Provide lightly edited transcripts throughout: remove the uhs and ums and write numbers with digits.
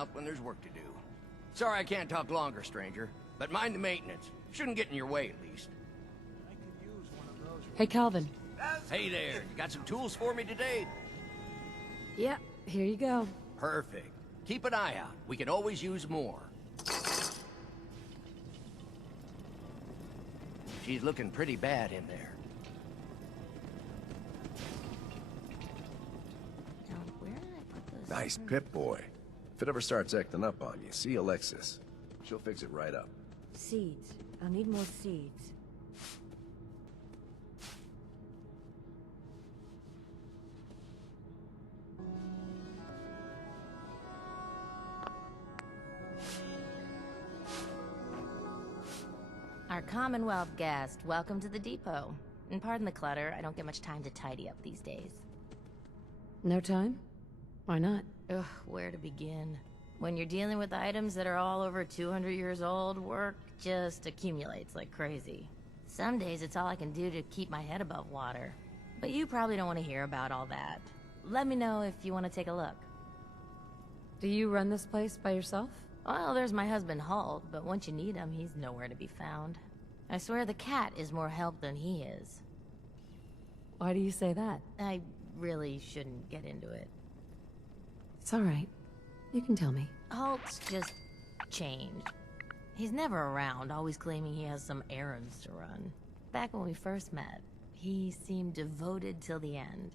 Up when there's work to do. Sorry I can't talk longer, stranger, but mind the maintenance. Shouldn't get in your way, at least. Hey, Calvin. Hey there, you got some tools for me today? Yeah, here you go. Perfect. Keep an eye out. We can always use more. She's looking pretty bad in there. Now, where did I put this? Nice Pip-Boy. If it ever starts acting up on you, see Alexis. She'll fix it right up. Seeds. I'll need more seeds. Our Commonwealth guest, welcome to the depot. And pardon the clutter, I don't get much time to tidy up these days. No time? Why not? Ugh, where to begin? When you're dealing with items that are all over 200 years old, work just accumulates like crazy. Some days it's all I can do to keep my head above water. But you probably don't want to hear about all that. Let me know if you want to take a look. Do you run this place by yourself? Well, there's my husband Holt, but once you need him, he's nowhere to be found. I swear the cat is more help than he is. Why do you say that? I really shouldn't get into it. It's all right. You can tell me. Holt's just changed. He's never around, always claiming he has some errands to run. Back when we first met, he seemed devoted till the end.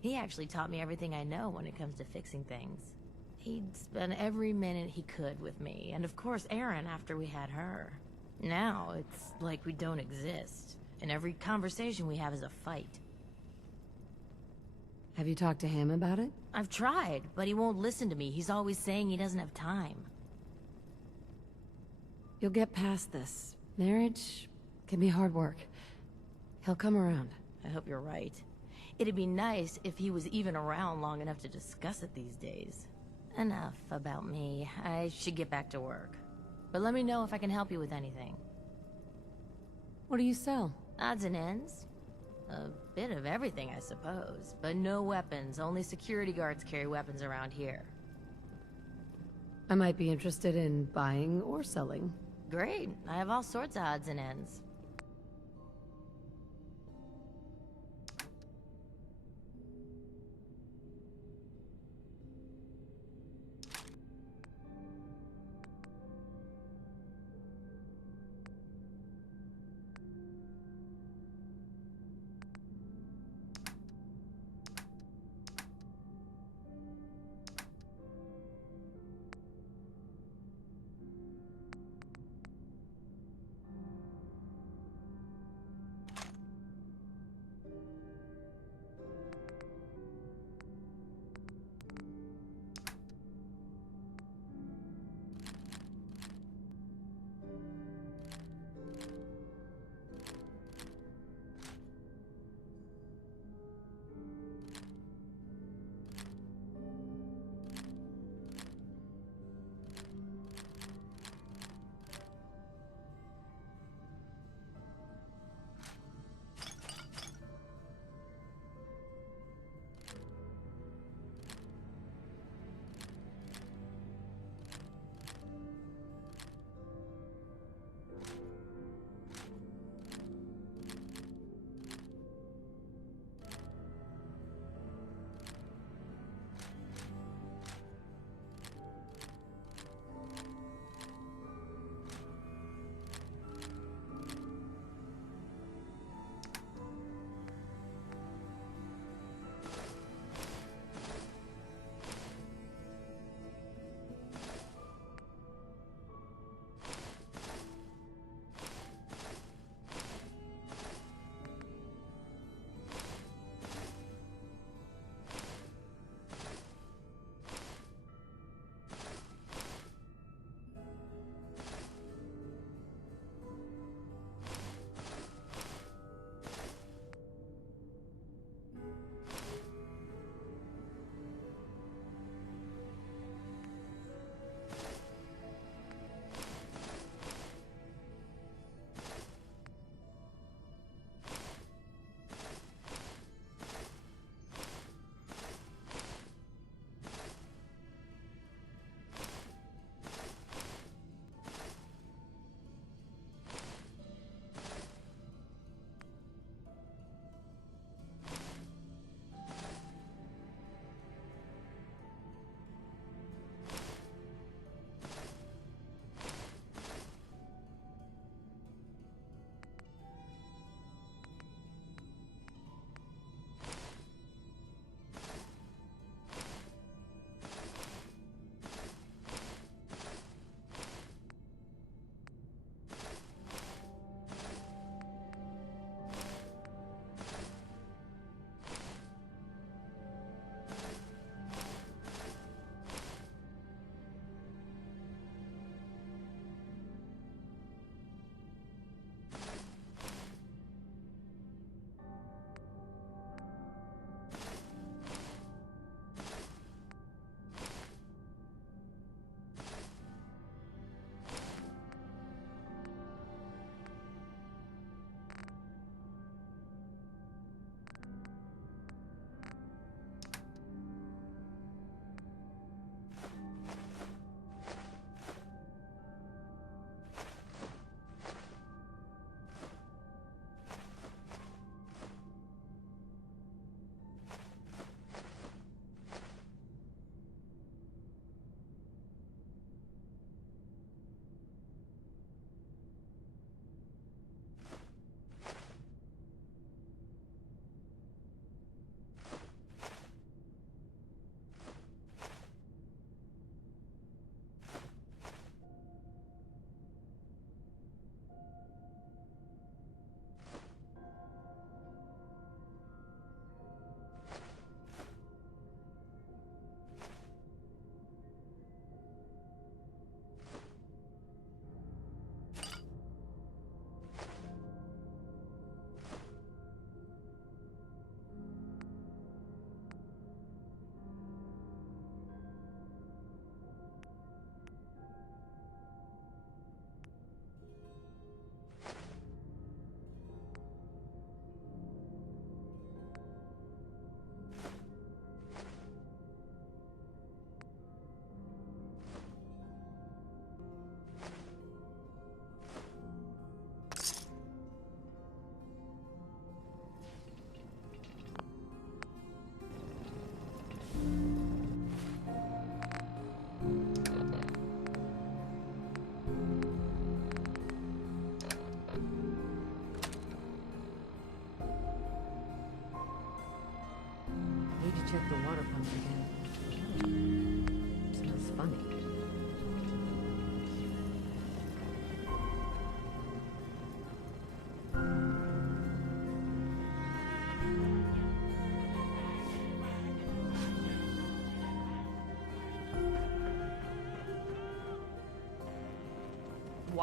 He actually taught me everything I know when it comes to fixing things. He'd spend every minute he could with me, and of course Erin after we had her. Now, it's like we don't exist, and every conversation we have is a fight. Have you talked to him about it? I've tried, but he won't listen to me. He's always saying he doesn't have time. You'll get past this. Marriage can be hard work. He'll come around. I hope you're right. It'd be nice if he was even around long enough to discuss it these days. Enough about me. I should get back to work. But let me know if I can help you with anything. What do you sell? Odds and ends. A bit of everything, I suppose. But no weapons. Only security guards carry weapons around here. I might be interested in buying or selling. Great. I have all sorts of odds and ends.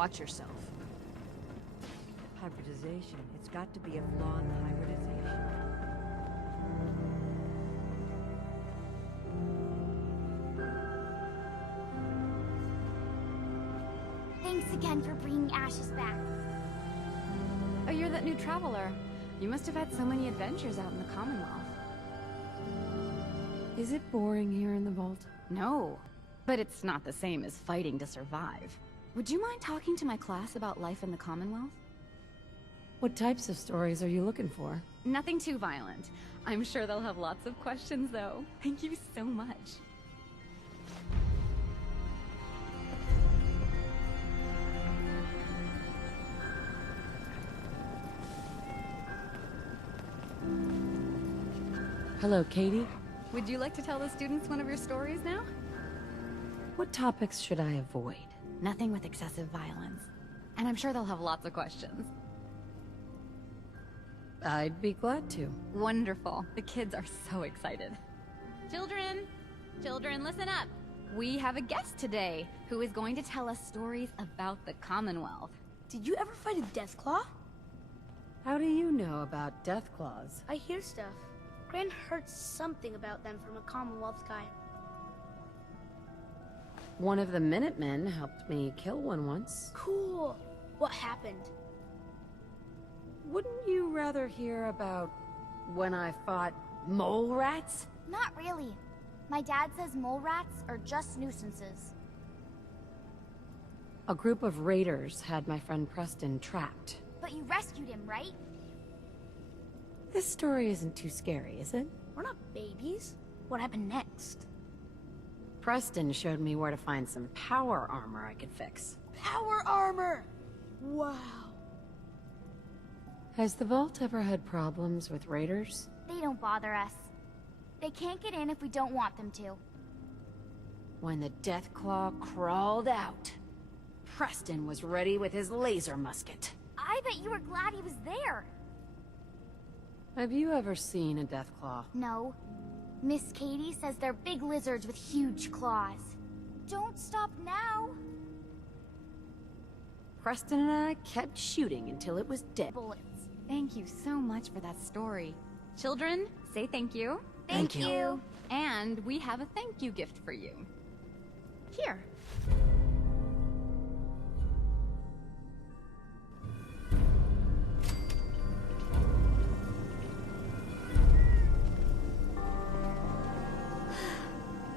Watch yourself. Hybridization. It's got to be a flaw in the hybridization. Thanks again for bringing Ashes back. Oh, you're that new traveler. You must have had so many adventures out in the Commonwealth. Is it boring here in the vault? No, but it's not the same as fighting to survive. Would you mind talking to my class about life in the Commonwealth? What types of stories are you looking for? Nothing too violent. I'm sure they'll have lots of questions, though. Thank you so much. Hello, Katie. Would you like to tell the students one of your stories now? What topics should I avoid? Nothing with excessive violence. And I'm sure they'll have lots of questions. I'd be glad to. Wonderful. The kids are so excited. Children! Children, listen up! We have a guest today who is going to tell us stories about the Commonwealth. Did you ever fight a Deathclaw? How do you know about Deathclaws? I hear stuff. Gran heard something about them from a Commonwealth guy. One of the Minutemen helped me kill one once. Cool. What happened? Wouldn't you rather hear about when I fought mole rats? Not really. My dad says mole rats are just nuisances. A group of raiders had my friend Preston trapped. But you rescued him, right? This story isn't too scary, is it? We're not babies. What happened next? Preston showed me where to find some power armor I could fix. Power armor! Wow. Has the vault ever had problems with raiders? They don't bother us. They can't get in if we don't want them to. When the Deathclaw crawled out, Preston was ready with his laser musket. I bet you were glad he was there. Have you ever seen a Deathclaw? No. Miss Katie says they're big lizards with huge claws. Don't stop now. Preston and I kept shooting until it was dead. Bullets. Thank you so much for that story. Children, say thank you. Thank you. And we have a thank you gift for you. Here.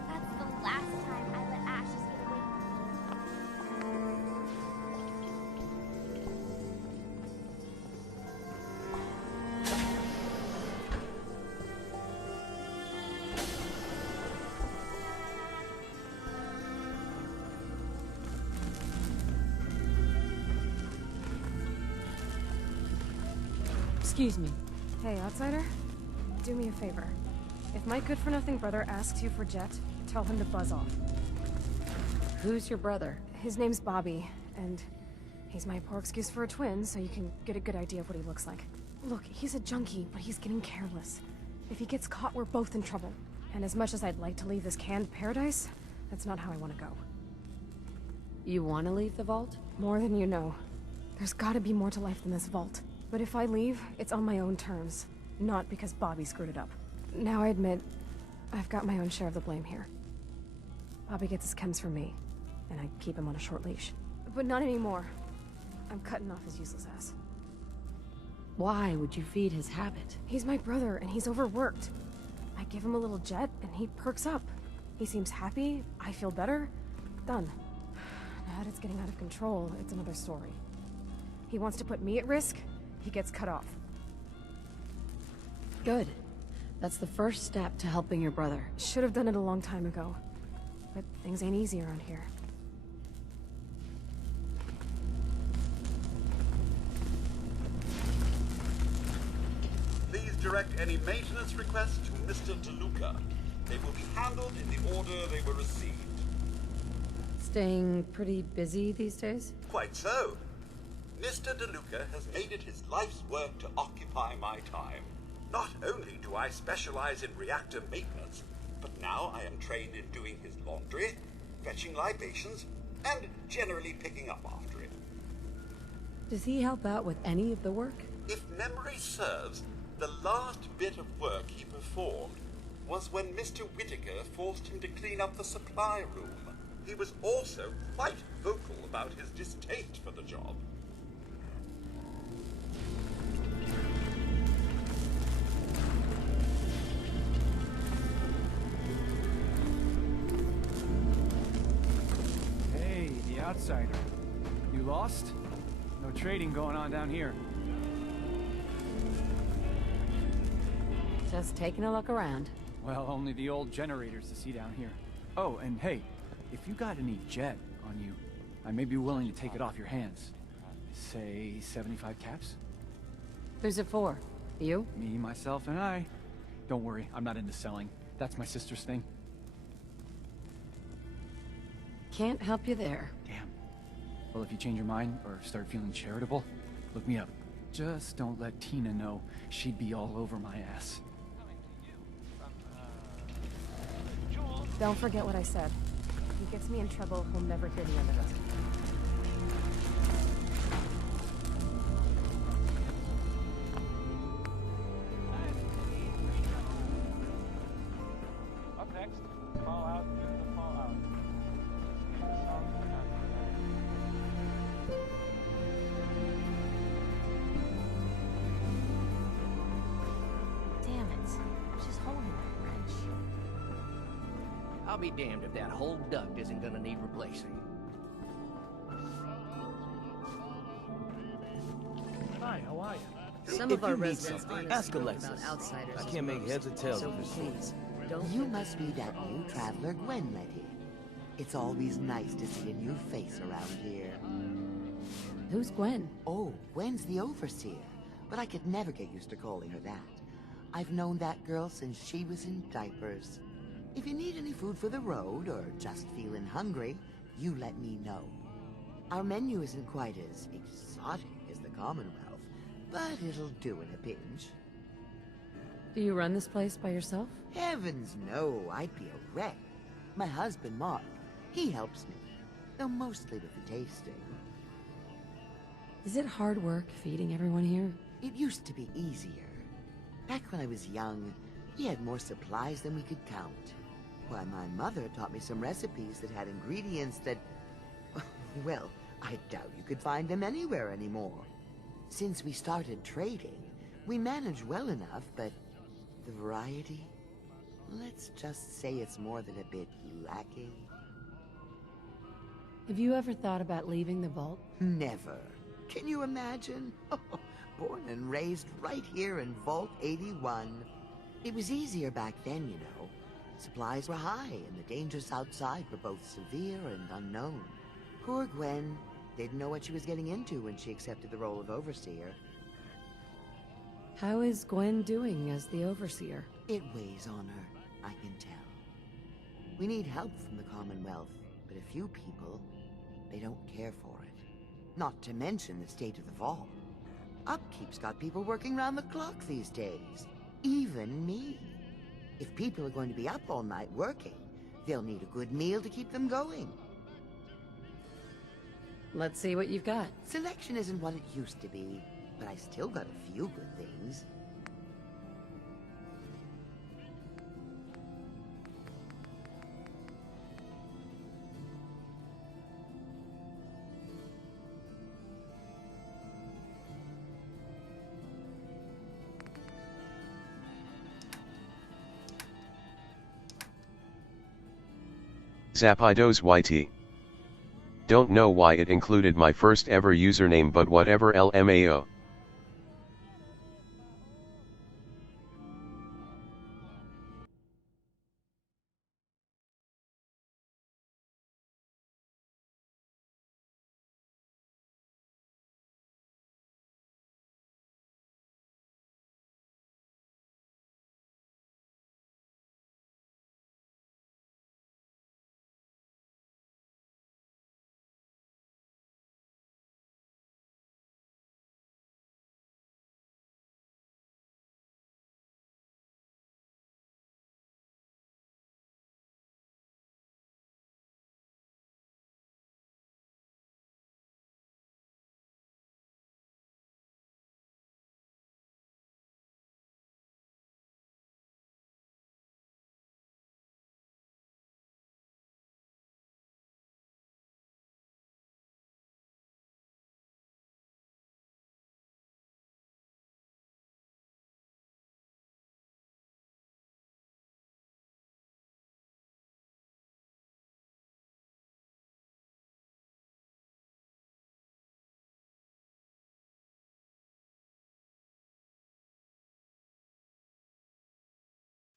That's the last time I let Ashes get away from me. Excuse me. Hey, outsider. Do me a favor. If my good-for-nothing brother asks you for Jet, tell him to buzz off. Who's your brother? His name's Bobby, and he's my poor excuse for a twin, so you can get a good idea of what he looks like. Look, he's a junkie, but he's getting careless. If he gets caught, we're both in trouble. And as much as I'd like to leave this canned paradise, that's not how I want to go. You want to leave the vault? More than you know. There's gotta be more to life than this vault. But if I leave, it's on my own terms, not because Bobby screwed it up. Now I admit, I've got my own share of the blame here. Bobby gets his chems from me, and I keep him on a short leash. But not anymore. I'm cutting off his useless ass. Why would you feed his habit? He's my brother, and he's overworked. I give him a little jet, and he perks up. He seems happy, I feel better. Done. Now that it's getting out of control, it's another story. He wants to put me at risk, he gets cut off. Good. That's the first step to helping your brother. Should have done it a long time ago. But things ain't easy around here. Please direct any maintenance requests to Mr. DeLuca. They will be handled in the order they were received. Staying pretty busy these days? Quite so. Mr. DeLuca has made it his life's work to occupy my time. Not only do I specialize in reactor maintenance, but now I am trained in doing his laundry, fetching libations, and generally picking up after him. Does he help out with any of the work? If memory serves, the last bit of work he performed was when Mr. Whittaker forced him to clean up the supply room. He was also quite vocal about his distaste for the job. Hey, the outsider. You lost? No trading going on down here. Just taking a look around. Well, only the old generators to see down here. Oh, and hey, if you got any jet on you, I may be willing to take it off your hands. Say 75 caps? Who's it for? You? Me, myself, and I. Don't worry, I'm not into selling. That's my sister's thing. Can't help you there. Damn. Well, if you change your mind or start feeling charitable, look me up. Just don't let Tina know. She'd be all over my ass. Don't forget what I said. If he gets me in trouble, he'll never hear the end of it. Up next, Fallout through the Fallout. Damn it. She's holding that wrench. I'll be damned if that whole duct isn't gonna need replacing. Hi, how are you? Some of our residents ask Alexis. Outsiders I can't make heads or tails of this. Please, you must be that new traveler Gwen let in. It's always nice to see a new face around here. Who's Gwen? Oh, Gwen's the overseer, but I could never get used to calling her that. I've known that girl since she was in diapers. If you need any food for the road, or just feeling hungry, you let me know. Our menu isn't quite as exotic as the Commonwealth, but it'll do in a pinch. Do you run this place by yourself? Heavens no, I'd be a wreck. My husband, Mark, he helps me, though mostly with the tasting. Is it hard work feeding everyone here? It used to be easier. Back when I was young, we had more supplies than we could count. Why, my mother taught me some recipes that had ingredients that... well, I doubt you could find them anywhere anymore. Since we started trading, we manage well enough, but the variety... let's just say it's more than a bit lacking. Have you ever thought about leaving the vault? Never. Can you imagine? Born and raised right here in Vault 81. It was easier back then, you know. Supplies were high, and the dangers outside were both severe and unknown. Poor Gwen didn't know what she was getting into when she accepted the role of overseer. How is Gwen doing as the overseer? It weighs on her, I can tell. We need help from the Commonwealth, but a few people, they don't care for it. Not to mention the state of the vault. Upkeep's got people working round the clock these days. Even me. If people are going to be up all night working, they'll need a good meal to keep them going. Let's see what you've got. Selection isn't what it used to be, but I still got a few good things. Zapidos YT. Don't know why it included my first ever username, but whatever. LMAO.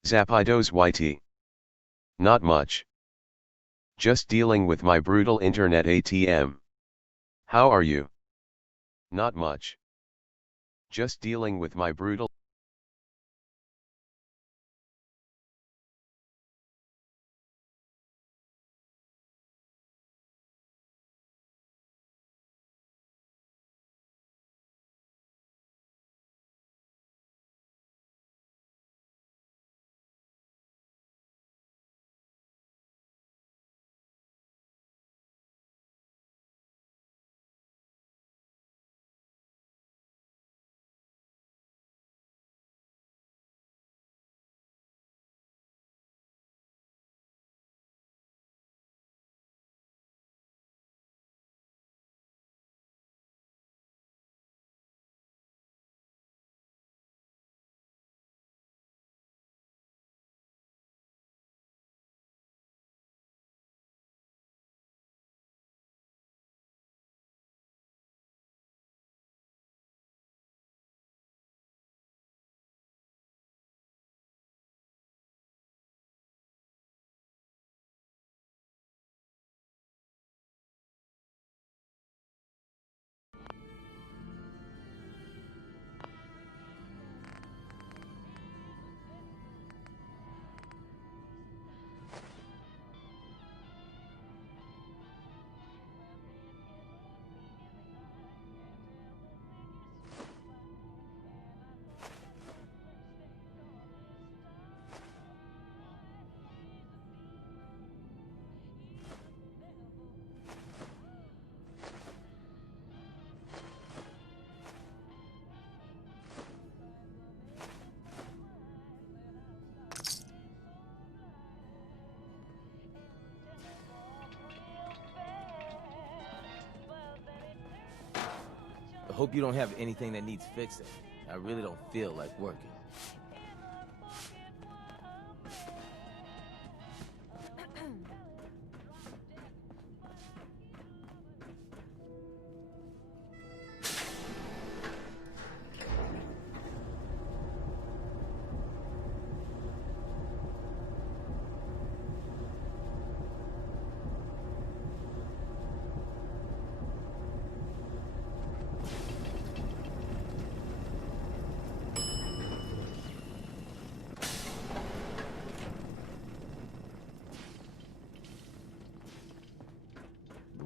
Zapidos YT. Not much. Just dealing with my brutal internet ATM. How are you? Not much. Just dealing with my brutal. I hope you don't have anything that needs fixing. I really don't feel like working.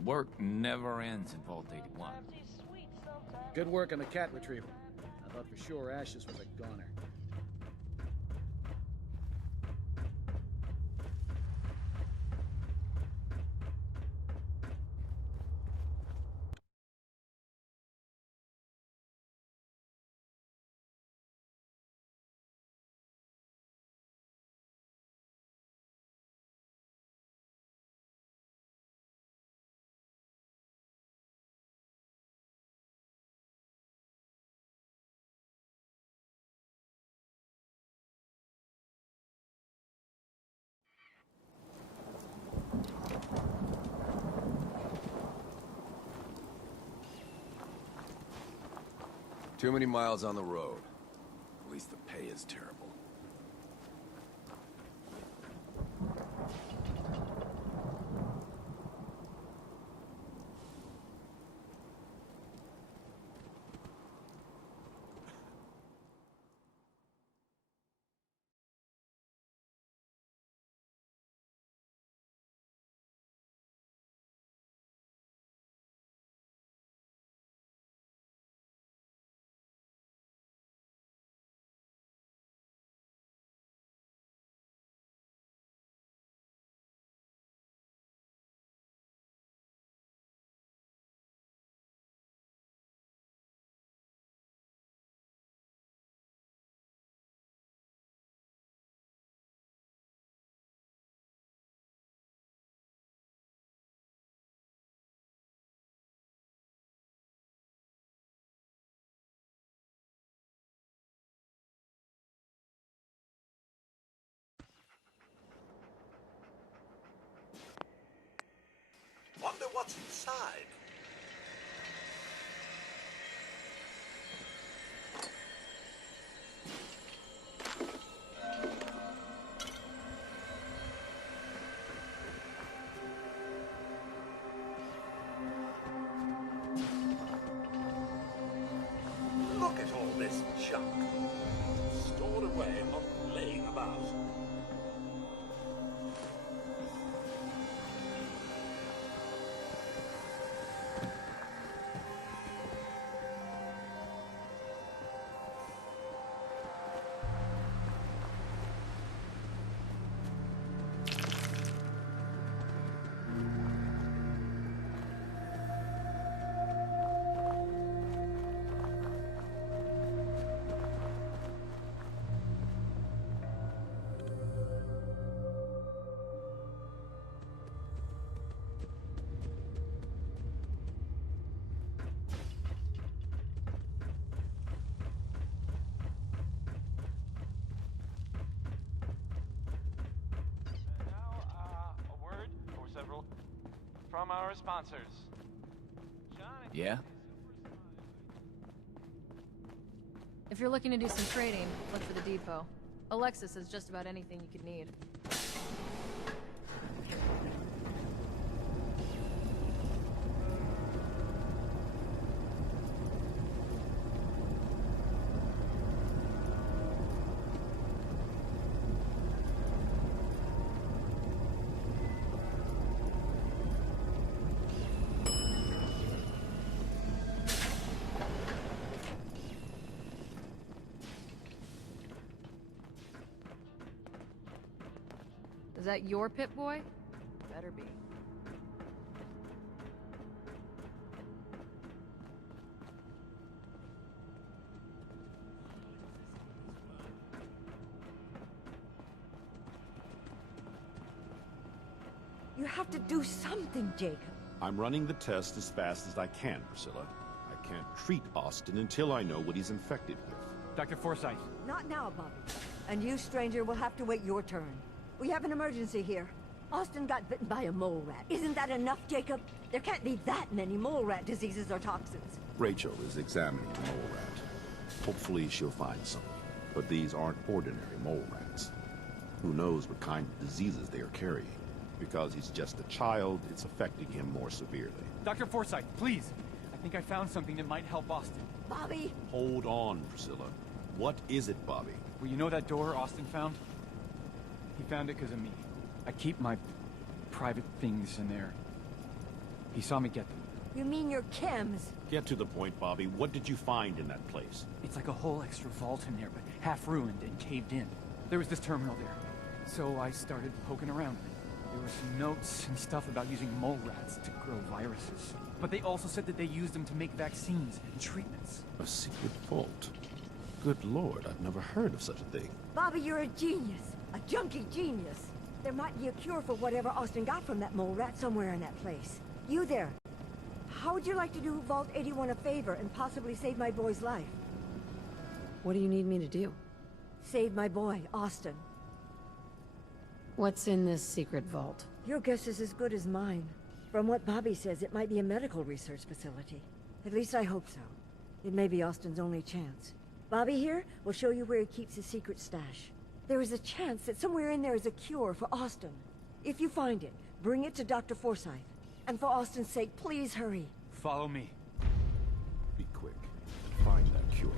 Work never ends in Vault 81. Good work on the cat retrieval. I thought for sure Ashes was a goner. Too many miles on the road. At least the pay is terrible. Wonder what's inside. junk, stored away or laying about. From our sponsors. Yeah? If you're looking to do some trading, look for the depot. Alexis has just about anything you could need. Is that your Pip-Boy? Better be. You have to do something, Jacob. I'm running the test as fast as I can, Priscilla. I can't treat Austin until I know what he's infected with. Dr. Forsyth. Not now, Bobby. And you, stranger, will have to wait your turn. We have an emergency here. Austin got bitten by a mole rat. Isn't that enough, Jacob? There can't be that many mole rat diseases or toxins. Rachel is examining the mole rat. Hopefully she'll find something. But these aren't ordinary mole rats. Who knows what kind of diseases they are carrying? Because he's just a child, it's affecting him more severely. Dr. Forsyth, please! I think I found something that might help Austin. Bobby! Hold on, Priscilla. What is it, Bobby? Well, you know that door Austin found? He found it because of me. I keep my private things in there. He saw me get them. You mean your chems? Get to the point, Bobby. What did you find in that place? It's like a whole extra vault in there, but half ruined and caved in. There was this terminal there. So I started poking around. There were some notes and stuff about using mole rats to grow viruses. But they also said that they used them to make vaccines and treatments. A secret vault? Good Lord, I've never heard of such a thing. Bobby, you're a genius. A junkie genius. There might be a cure for whatever Austin got from that mole rat somewhere in that place. You there. How would you like to do Vault 81 a favor and possibly save my boy's life? What do you need me to do? Save my boy, Austin. What's in this secret vault? Your guess is as good as mine. From what Bobby says, it might be a medical research facility. At least I hope so. It may be Austin's only chance. Bobby here will show you where he keeps his secret stash. There is a chance that somewhere in there is a cure for Austin. If you find it, bring it to Dr. Forsyth. And for Austin's sake, please hurry. Follow me. Be quick. Find that cure.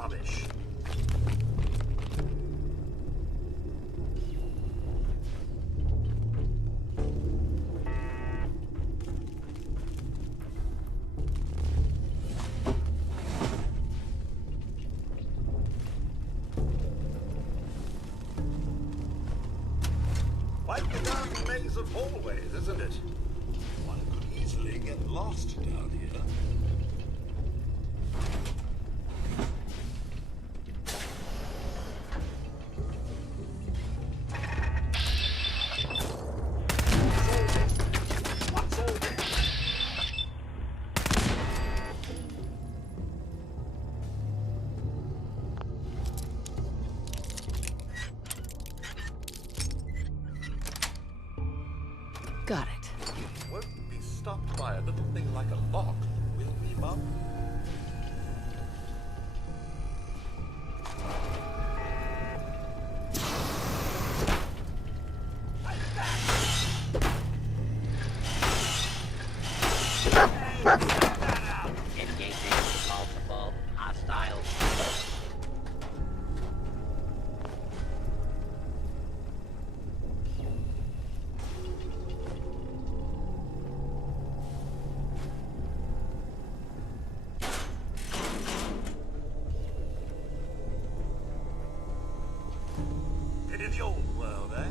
rubbish. Quite the dark maze of hallways, isn't it? One could easily get lost down here. What's all this? Got it. Won't be stopped by a little thing like a lock, will we, Mum? Engaging multiple hostiles. Bit of the old world, eh?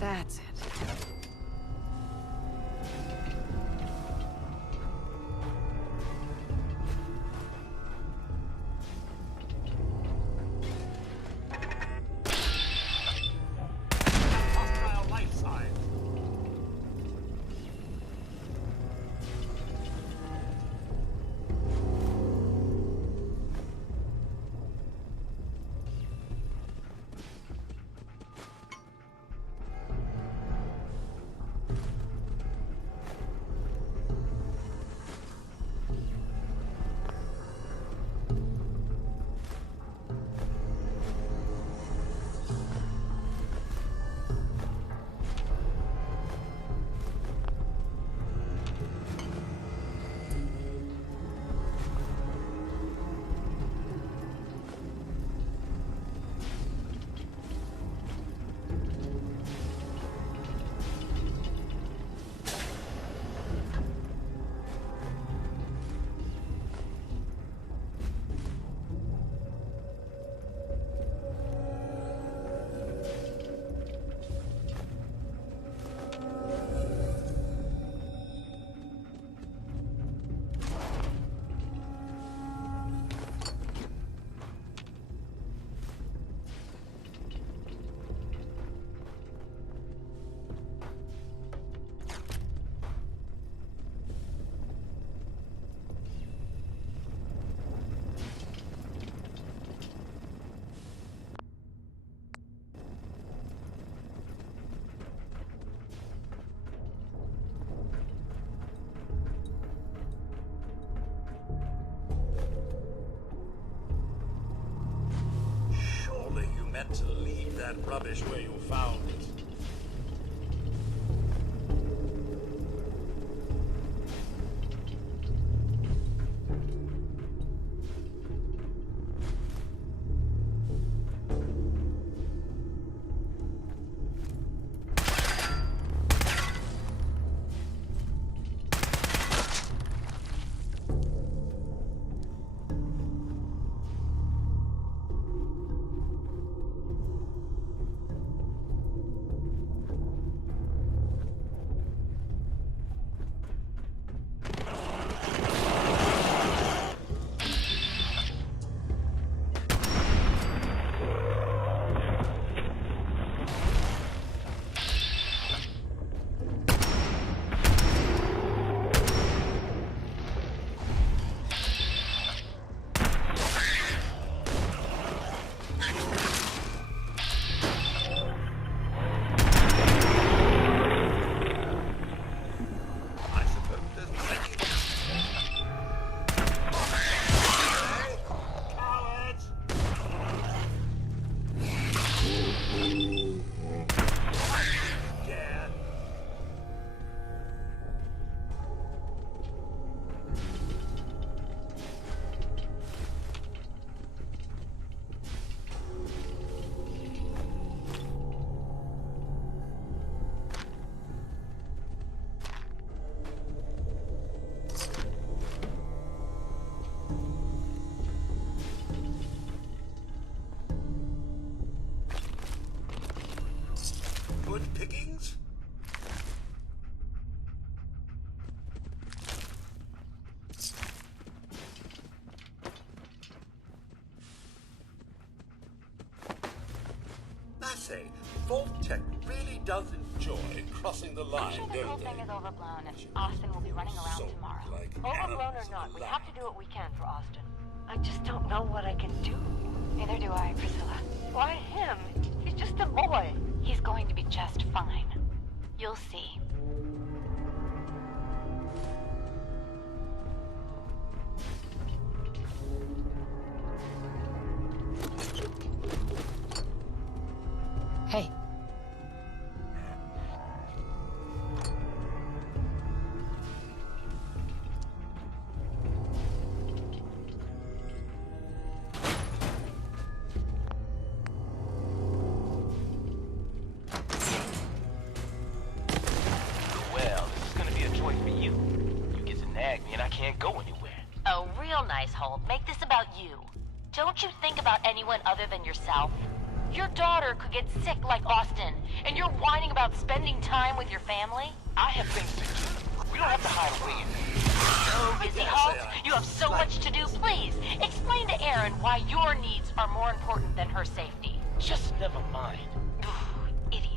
That's it. Hostile life sign. Surely you meant to leave that rubbish where you found it. say, Vault Tech really does enjoy crossing the line, I'm sure the whole thing is overblown, and Austin will be running around tomorrow. Overblown or not, we have to do what we can for Austin. I just don't know what I can do. Neither do I, Priscilla. Why him? He's just a boy. He's going to be just fine. You'll see. Hey. Well, this is gonna be a joint for you. You get to nag me and I can't go anywhere. Oh, real nice, Holt. Make this about you. Don't you think about anyone other than yourself? Your daughter could get sick like Austin, and you're whining about spending time with your family? I have things to do. We don't have to hide away in So busy, Holt. You have so much to do. Please, explain to Erin why your needs are more important than her safety. Just never mind. Idiot.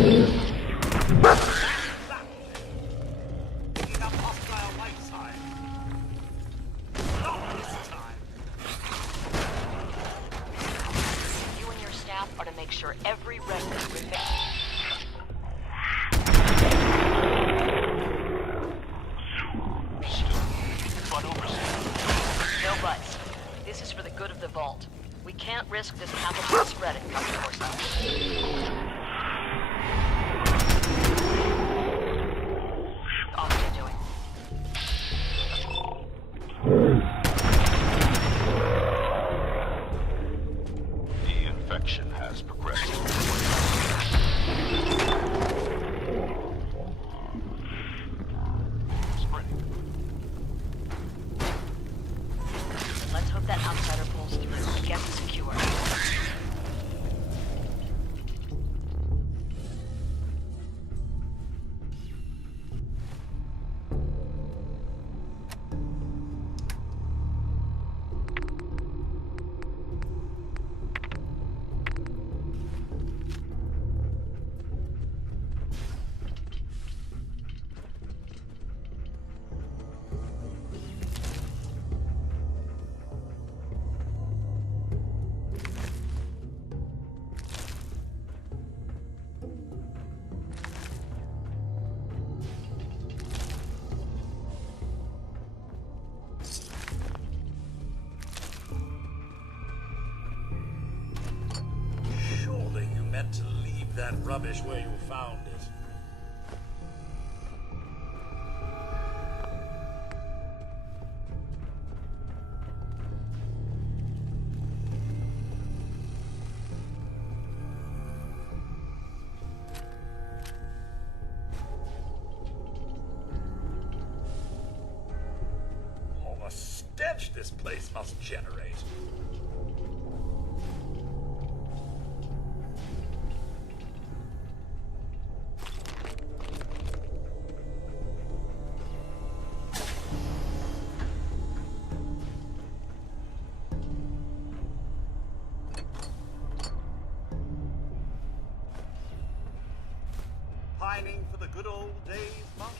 You and your staff are to make sure every resident remains. No buts. This is for the good of the Vault. We can't risk this pathogen spreading, Dr. Forsyth. Austin doing? The infection has progressed. Let's hope that outsider pulls through. Get secure. Surely you meant to leave that rubbish where you found it. Oh, the stench this place must generate. Pining for the good old days, Monk?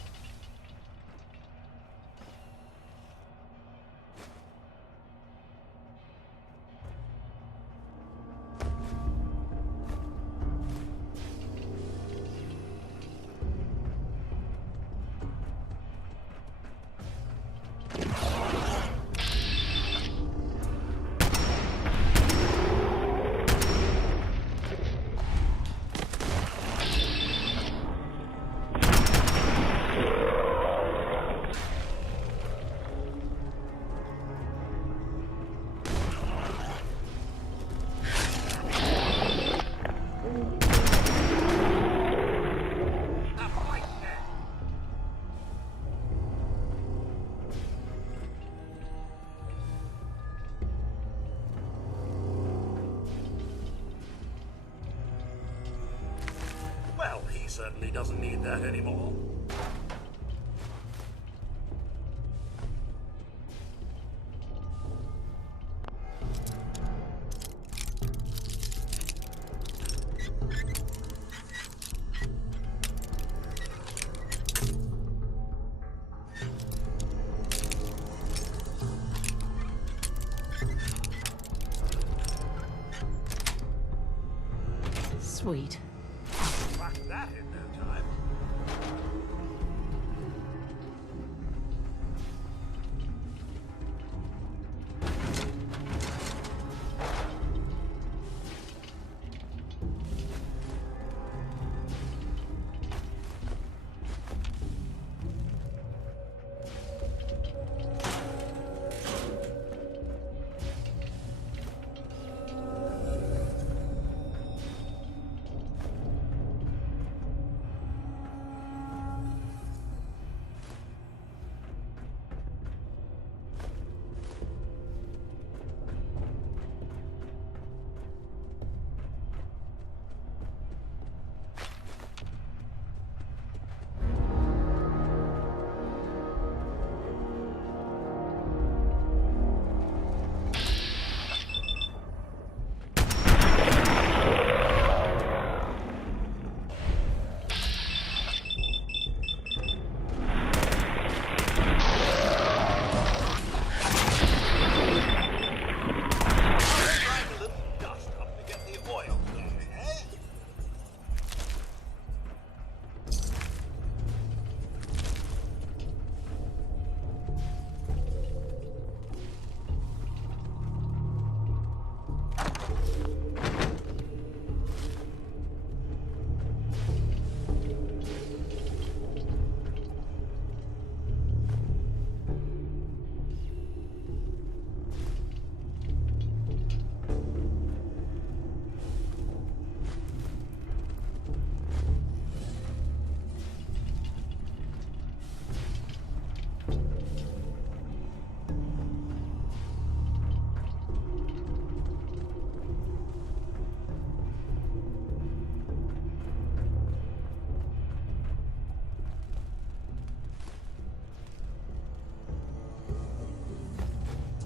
Bobby certainly doesn't need that anymore. Sweet. Crack that in no time.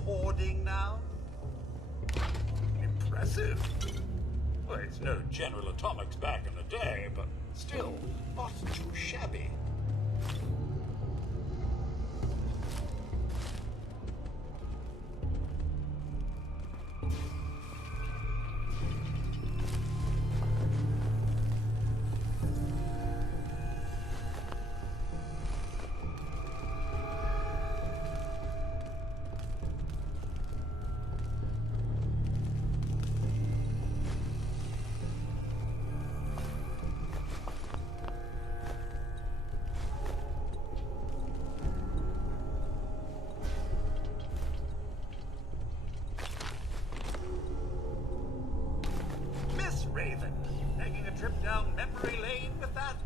Hoarding now? Impressive. Well, it's no General Atomics back in the day, but still, not too shabby. Raven, taking a trip down memory lane with that?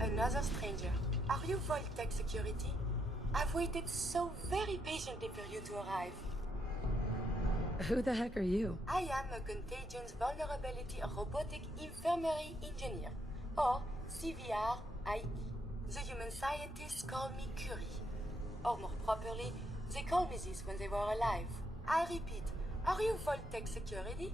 Another stranger. Are you Voltec security? I've waited so very patiently for you to arrive. Who the heck are you? I am a Contagions Vulnerability Robotic Infirmary Engineer, or CVR-IE. The human scientists call me Curie. Or more properly, they called me this when they were alive. I repeat, are you Vault-Tec security?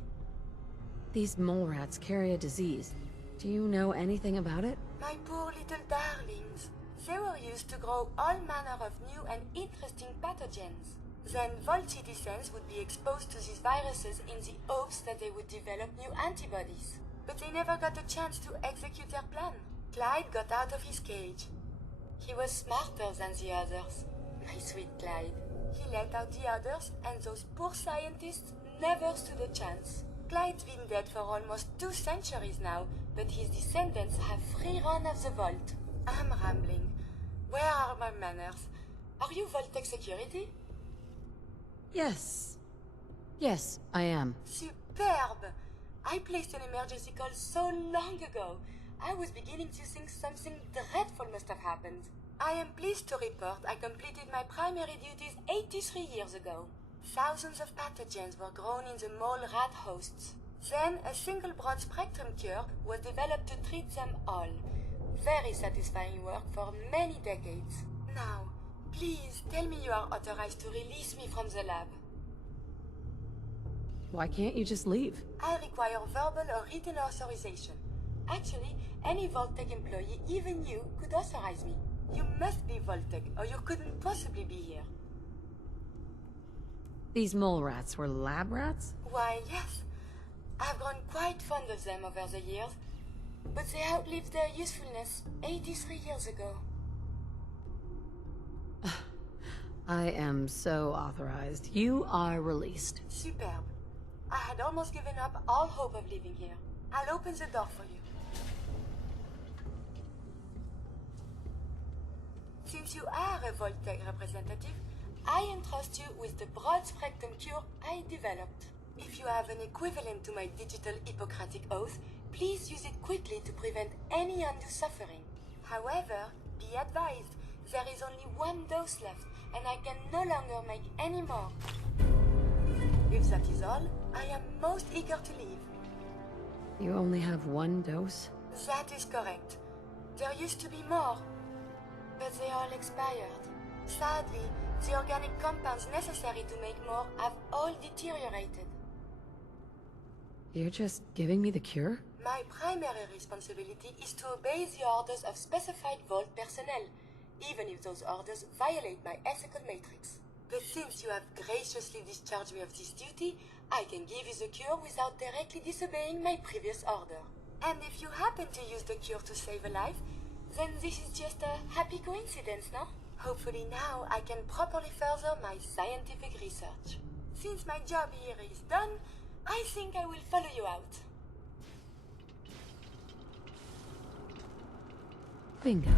These mole rats carry a disease. Do you know anything about it? My poor little darlings. They were used to grow all manner of new and interesting pathogens. Then Vault citizens would be exposed to these viruses in the hopes that they would develop new antibodies. But they never got a chance to execute their plan. Clyde got out of his cage. He was smarter than the others. My sweet Clyde. He let out the others, and those poor scientists never stood a chance. Clyde's been dead for almost 2 centuries now, but his descendants have free run of the vault. I'm rambling. Where are my manners? Are you Vault-Tec security? Yes. Yes, I am. Superb! I placed an emergency call so long ago. I was beginning to think something dreadful must have happened. I am pleased to report I completed my primary duties 83 years ago. Thousands of pathogens were grown in the mole rat hosts. Then a single broad-spectrum cure was developed to treat them all. Very satisfying work for many decades. Now, please tell me you are authorized to release me from the lab. Why can't you just leave? I require verbal or written authorization. Actually, any Vault-Tec employee, even you, could authorize me. You must be Vault-Tec, or you couldn't possibly be here. These mole rats were lab rats? Why, yes. I've grown quite fond of them over the years, but they outlived their usefulness 83 years ago. I am so authorized. You are released. Superb. I had almost given up all hope of leaving here. I'll open the door for you. Since you are a Vault-Tec representative, I entrust you with the broad-spectrum cure I developed. If you have an equivalent to my digital Hippocratic oath, please use it quickly to prevent any undue suffering. However, be advised, there is only 1 dose left, and I can no longer make any more. If that is all, I am most eager to leave. You only have 1 dose? That is correct. There used to be more, but they all expired. Sadly, the organic compounds necessary to make more have all deteriorated. You're just giving me the cure? My primary responsibility is to obey the orders of specified Vault personnel, even if those orders violate my ethical matrix. But since you have graciously discharged me of this duty, I can give you the cure without directly disobeying my previous order. And if you happen to use the cure to save a life, then this is just a happy coincidence, no? Hopefully now I can properly further my scientific research. Since my job here is done, I think I will follow you out. Bingo.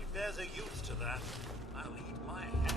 If there's a use to that, I'll eat my hat.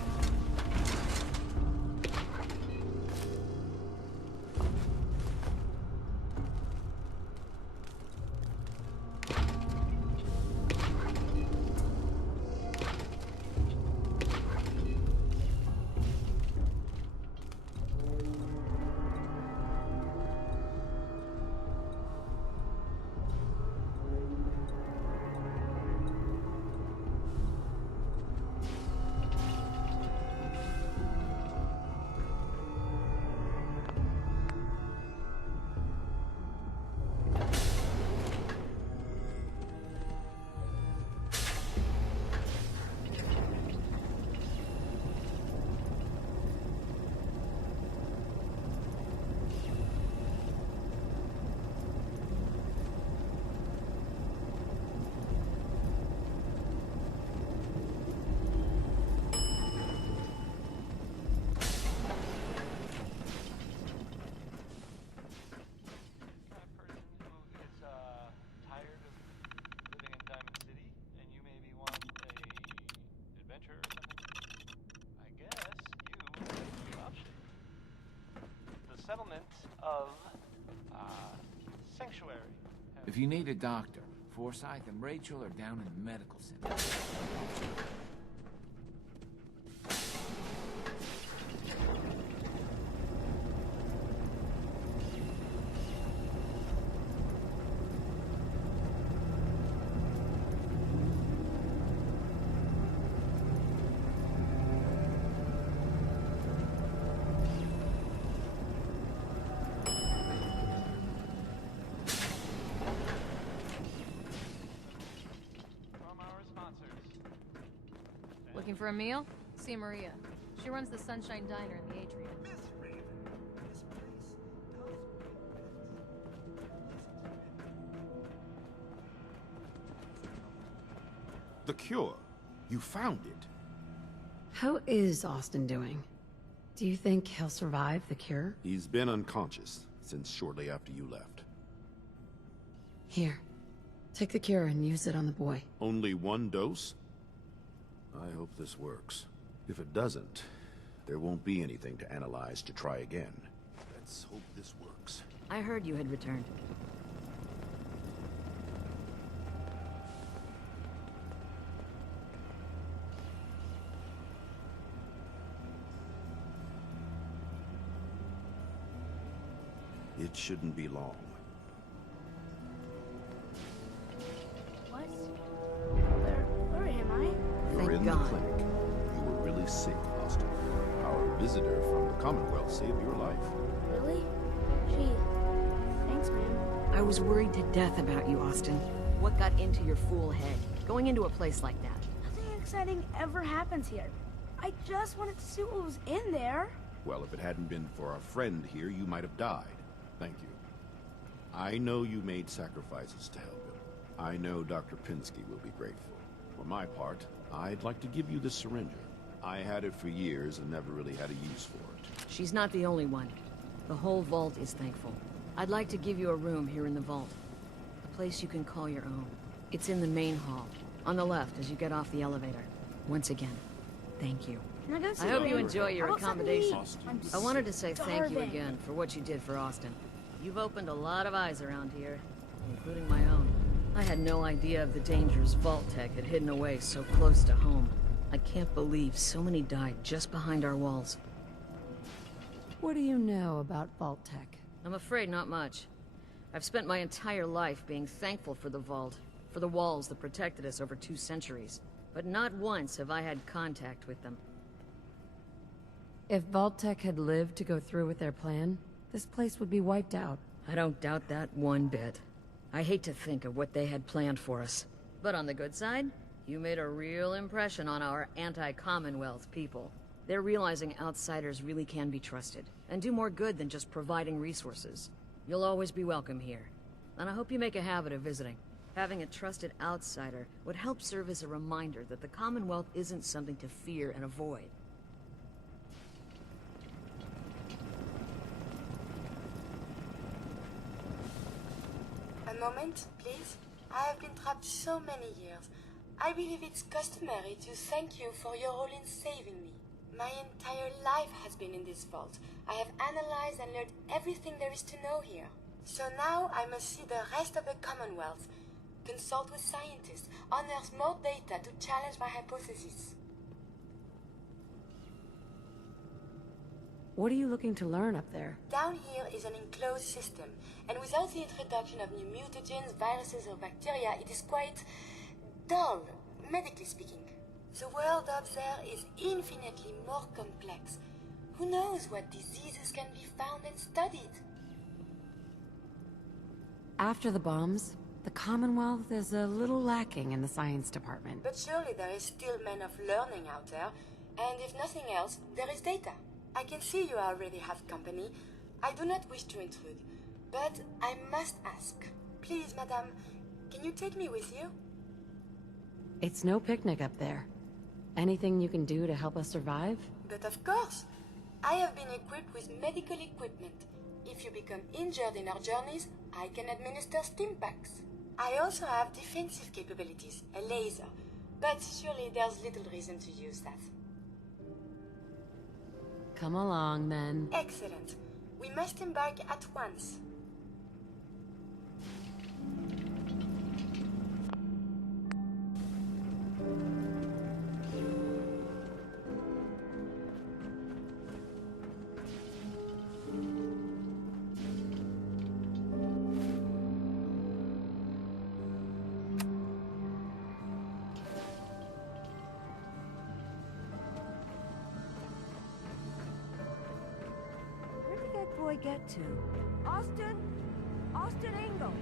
Settlement of Sanctuary. If you need a doctor, Forsyth and Rachel are down in the medical center. Looking for a meal? See Maria. She runs the Sunshine Diner in the atrium. The cure. You found it. How is Austin doing? Do you think he'll survive the cure? He's been unconscious since shortly after you left. Here. Take the cure and use it on the boy. Only one dose? I hope this works. If it doesn't, there won't be anything to analyze to try again. Let's hope this works. I heard you had returned. It shouldn't be long. What? Where am I? You're in the clinic. You were really sick, Austin. Our visitor from the Commonwealth saved your life. Really? Gee, thanks, man. I was worried to death about you, Austin. What got into your fool head? Going into a place like that? Nothing exciting ever happens here. I just wanted to see what was in there. Well, if it hadn't been for our friend here, you might have died. Thank you. I know you made sacrifices to help him. I know Dr. Pinsky will be grateful. For my part, I'd like to give you this syringe. I had it for years and never really had a use for it. She's not the only one. The whole vault is thankful. I'd like to give you a room here in the vault. A place you can call your own. It's in the main hall, on the left as you get off the elevator. Once again, thank you. I hope you enjoy your accommodations. I wanted to say thank you again for what you did for Austin. You've opened a lot of eyes around here, including my own. I had no idea of the dangers Vault Tech had hidden away so close to home. I can't believe so many died just behind our walls. What do you know about Vault Tech? I'm afraid not much. I've spent my entire life being thankful for the Vault, for the walls that protected us over 2 centuries. But not once have I had contact with them. If Vault Tech had lived to go through with their plan, this place would be wiped out. I don't doubt that one bit. I hate to think of what they had planned for us. But on the good side, you made a real impression on our anti-Commonwealth people. They're realizing outsiders really can be trusted, and do more good than just providing resources. You'll always be welcome here, and I hope you make a habit of visiting. Having a trusted outsider would help serve as a reminder that the Commonwealth isn't something to fear and avoid. A moment, please. I have been trapped so many years. I believe it's customary to thank you for your role in saving me. My entire life has been in this vault. I have analyzed and learned everything there is to know here. So now I must see the rest of the Commonwealth, consult with scientists, unearth more data to challenge my hypothesis. What are you looking to learn up there? Down here is an enclosed system, and without the introduction of new mutagens, viruses or bacteria, it is quite dull, medically speaking. The world up there is infinitely more complex. Who knows what diseases can be found and studied? After the bombs, the Commonwealth is a little lacking in the science department. But surely there is still men of learning out there, and if nothing else, there is data. I can see you already have company. I do not wish to intrude, but I must ask. Please, madame, can you take me with you? It's no picnic up there. Anything you can do to help us survive? But of course. I have been equipped with medical equipment. If you become injured in our journeys, I can administer stim packs. I also have defensive capabilities, a laser. But surely there's little reason to use that. Come along, then. Excellent. We must embark at once. Get to? Austin Engel.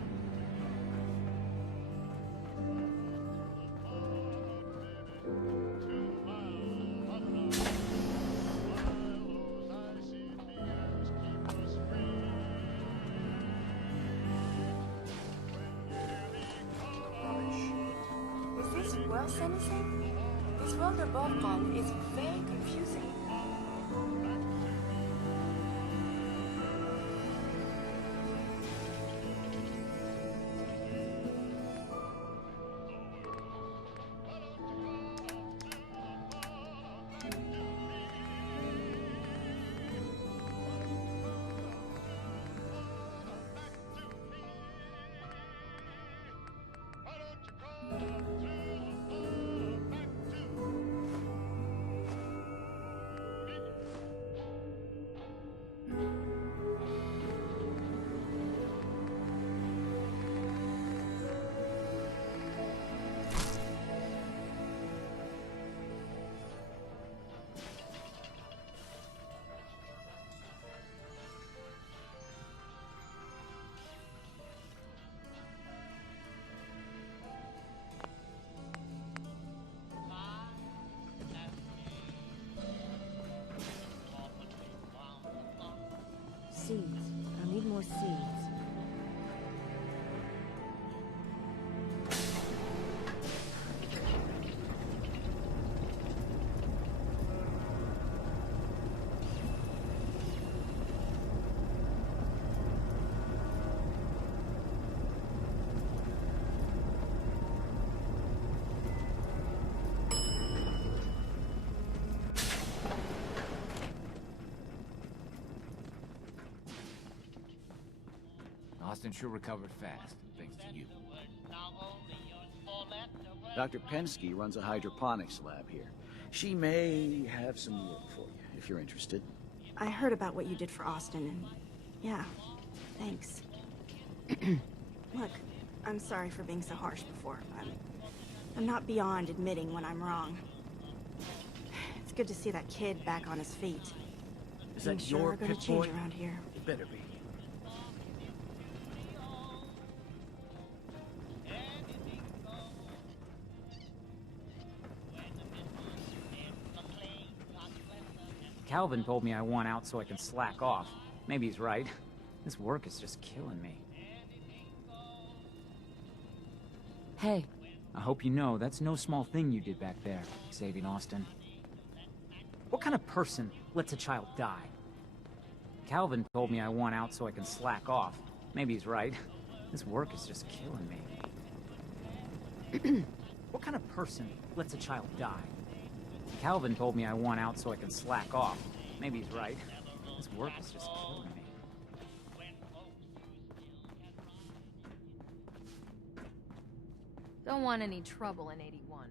else anything? This world above call is very confusing. Seeds. I'll need more seeds. Austin sure recovered fast, thanks to you. Dr. Pensky runs a hydroponics lab here. She may have some work for you, if you're interested. I heard about what you did for Austin, and yeah, thanks. Look, I'm sorry for being so harsh before. I'm not beyond admitting when I'm wrong. It's good to see that kid back on his feet. Is Things that sure your are gonna pit change boy? around here. It better be. Calvin told me I want out so I can slack off. Maybe he's right. This work is just killing me. Hey. I hope you know that's no small thing you did back there, saving Austin. What kind of person lets a child die? Calvin told me I want out so I can slack off. Maybe he's right. This work is just killing me. What kind of person lets a child die? Calvin told me I want out so I can slack off. Maybe he's right. This work is just killing me. Don't want any trouble in 81.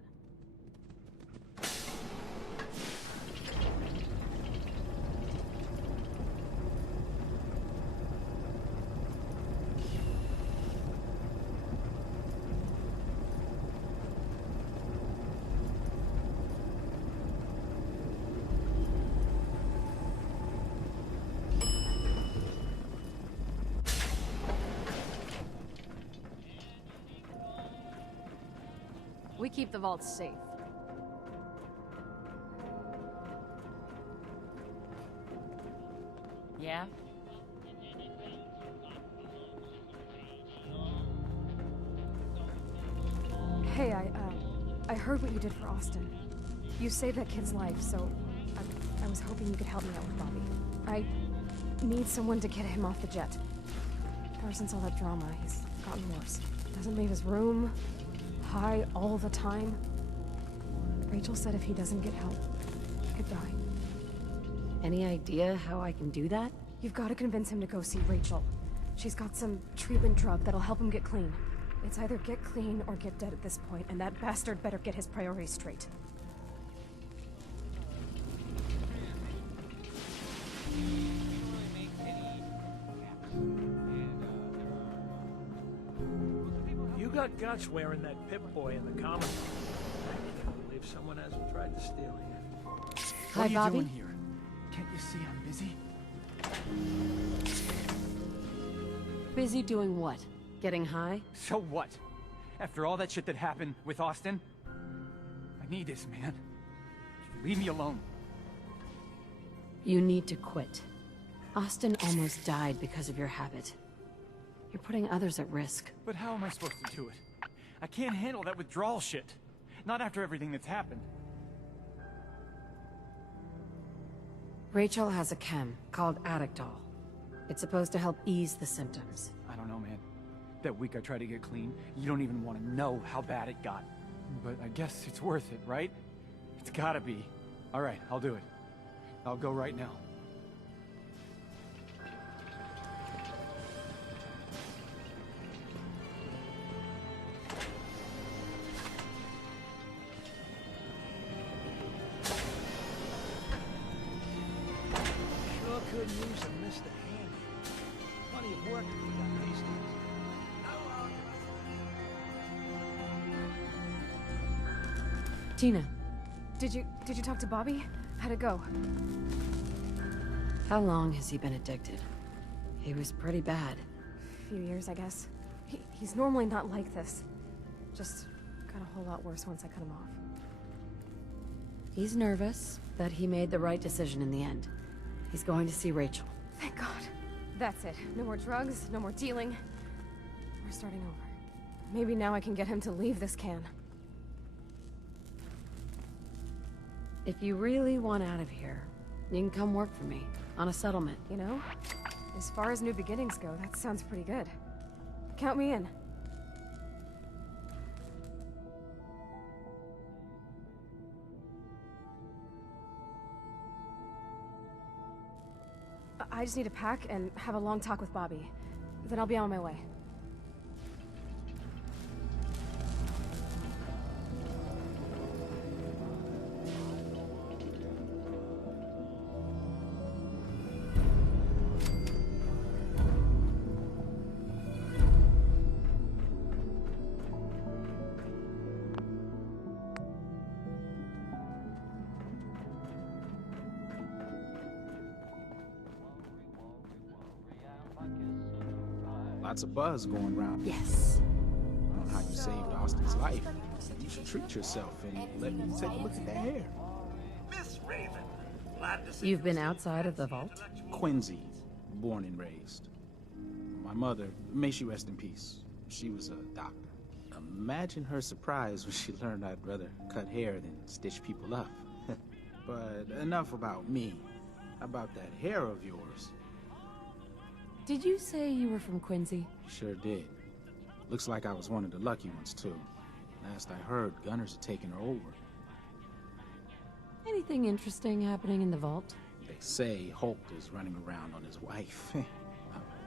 We keep the vaults safe. Yeah? Hey, I heard what you did for Austin. You saved that kid's life, so I was hoping you could help me out with Bobby. I need someone to get him off the jet. Ever since all that drama, he's gotten worse. Doesn't leave his room, high all the time. Rachel said if he doesn't get help, he could die. Any idea how I can do that? You've got to convince him to go see Rachel. She's got some treatment drug that'll help him get clean. It's either get clean or get dead at this point, and that bastard better get his priorities straight. You got guts wearing that Pip-Boy in the common room. I can't believe someone hasn't tried to steal you. What are you Bobby? doing here? Can't you see I'm busy? Busy doing what? Getting high? So what? After all that shit that happened with Austin? I need this, man. Leave me alone. You need to quit. Austin almost died because of your habit. You're putting others at risk. But how am I supposed to do it? I can't handle that withdrawal shit. Not after everything that's happened. Rachel has a chem called Adictol. It's supposed to help ease the symptoms. I don't know, man. That week I tried to get clean, you don't even want to know how bad it got. But I guess it's worth it, right? It's gotta be. Alright, I'll do it. I'll go right now. Sure could use a Mr. Handy. Plenty of work to be done these days. Tina. Did you talk to Bobby? How'd it go? How long has he been addicted? He was pretty bad. A few years, I guess. He's normally not like this. Just got a whole lot worse once I cut him off. He's nervous, but he made the right decision in the end. He's going to see Rachel. Thank God. That's it. No more drugs, no more dealing. We're starting over. Maybe now I can get him to leave this can. If you really want out of here, you can come work for me, on a settlement. You know, as far as new beginnings go, that sounds pretty good. Count me in. I just need to pack and have a long talk with Bobby. Then I'll be on my way. Lots of buzz going around. Yes. On how you saved Austin's life. You should treat yourself and let me take a look at that hair. Miss Raven, glad to see You've been outside of the vault? Quincy, born and raised. My mother, may she rest in peace, she was a doctor. Imagine her surprise when she learned I'd rather cut hair than stitch people up. But enough about me. How about that hair of yours? Did you say you were from Quincy? Sure did. Looks like I was one of the lucky ones, too. Last I heard, Gunners are taking her over. Anything interesting happening in the vault? They say Hulk is running around on his wife.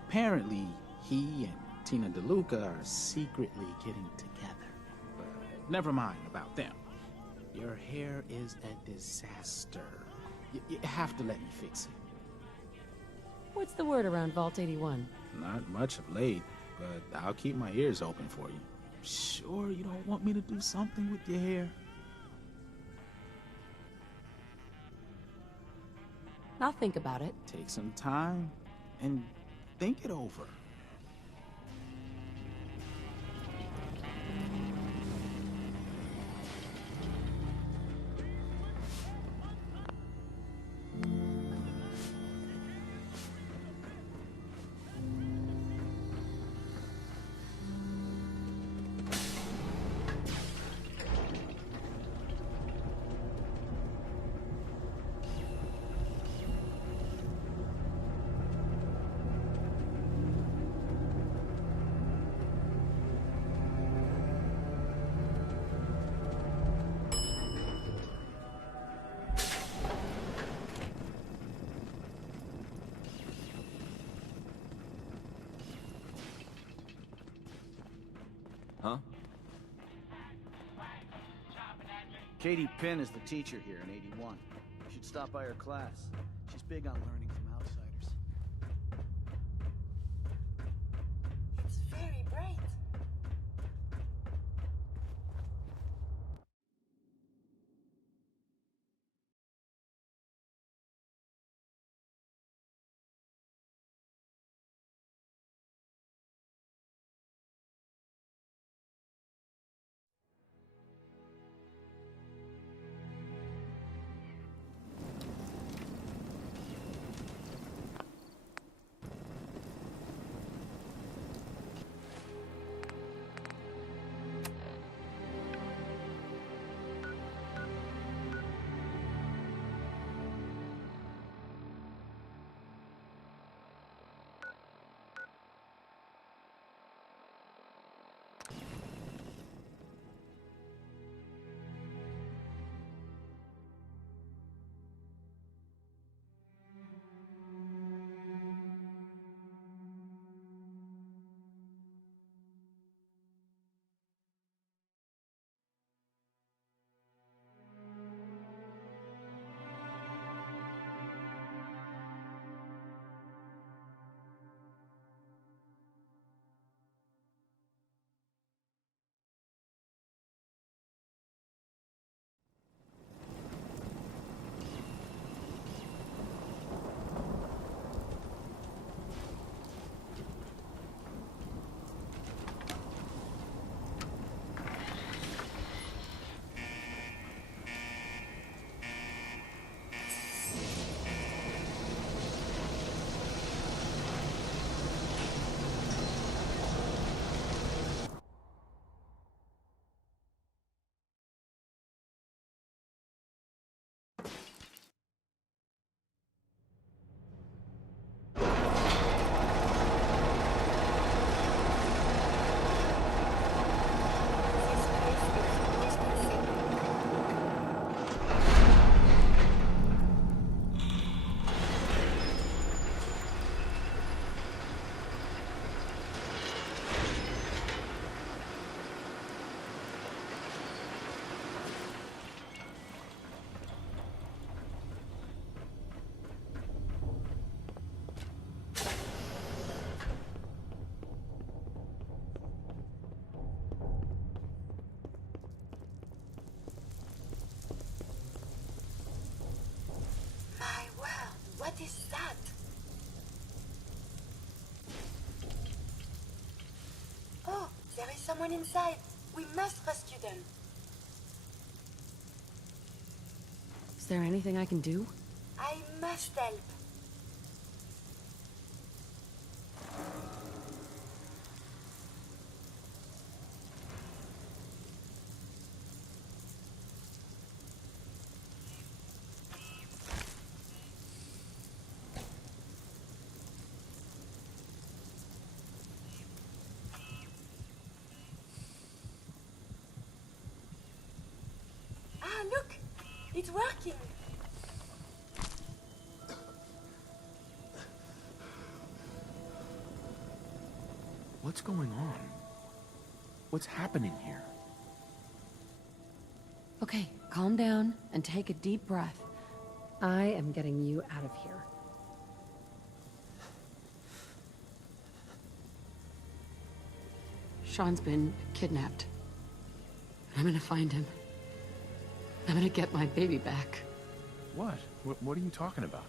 Apparently, he and Tina DeLuca are secretly getting together. But never mind about them. Your hair is a disaster. You have to let me fix it. What's the word around Vault 81? Not much of late, but I'll keep my ears open for you. Sure you don't want me to do something with your hair? I'll think about it. Take some time and think it over. Huh? Katie Penn is the teacher here in 81. You should stop by her class. She's big on learning from outsiders. It's very bright. someone inside. We must rescue them. Is there anything I can do? I must help. Ah, look! It's working! What's going on? What's happening here? Okay, calm down and take a deep breath. I am getting you out of here. Sean's been kidnapped. I'm gonna find him. I'm gonna get my baby back. What? What are you talking about?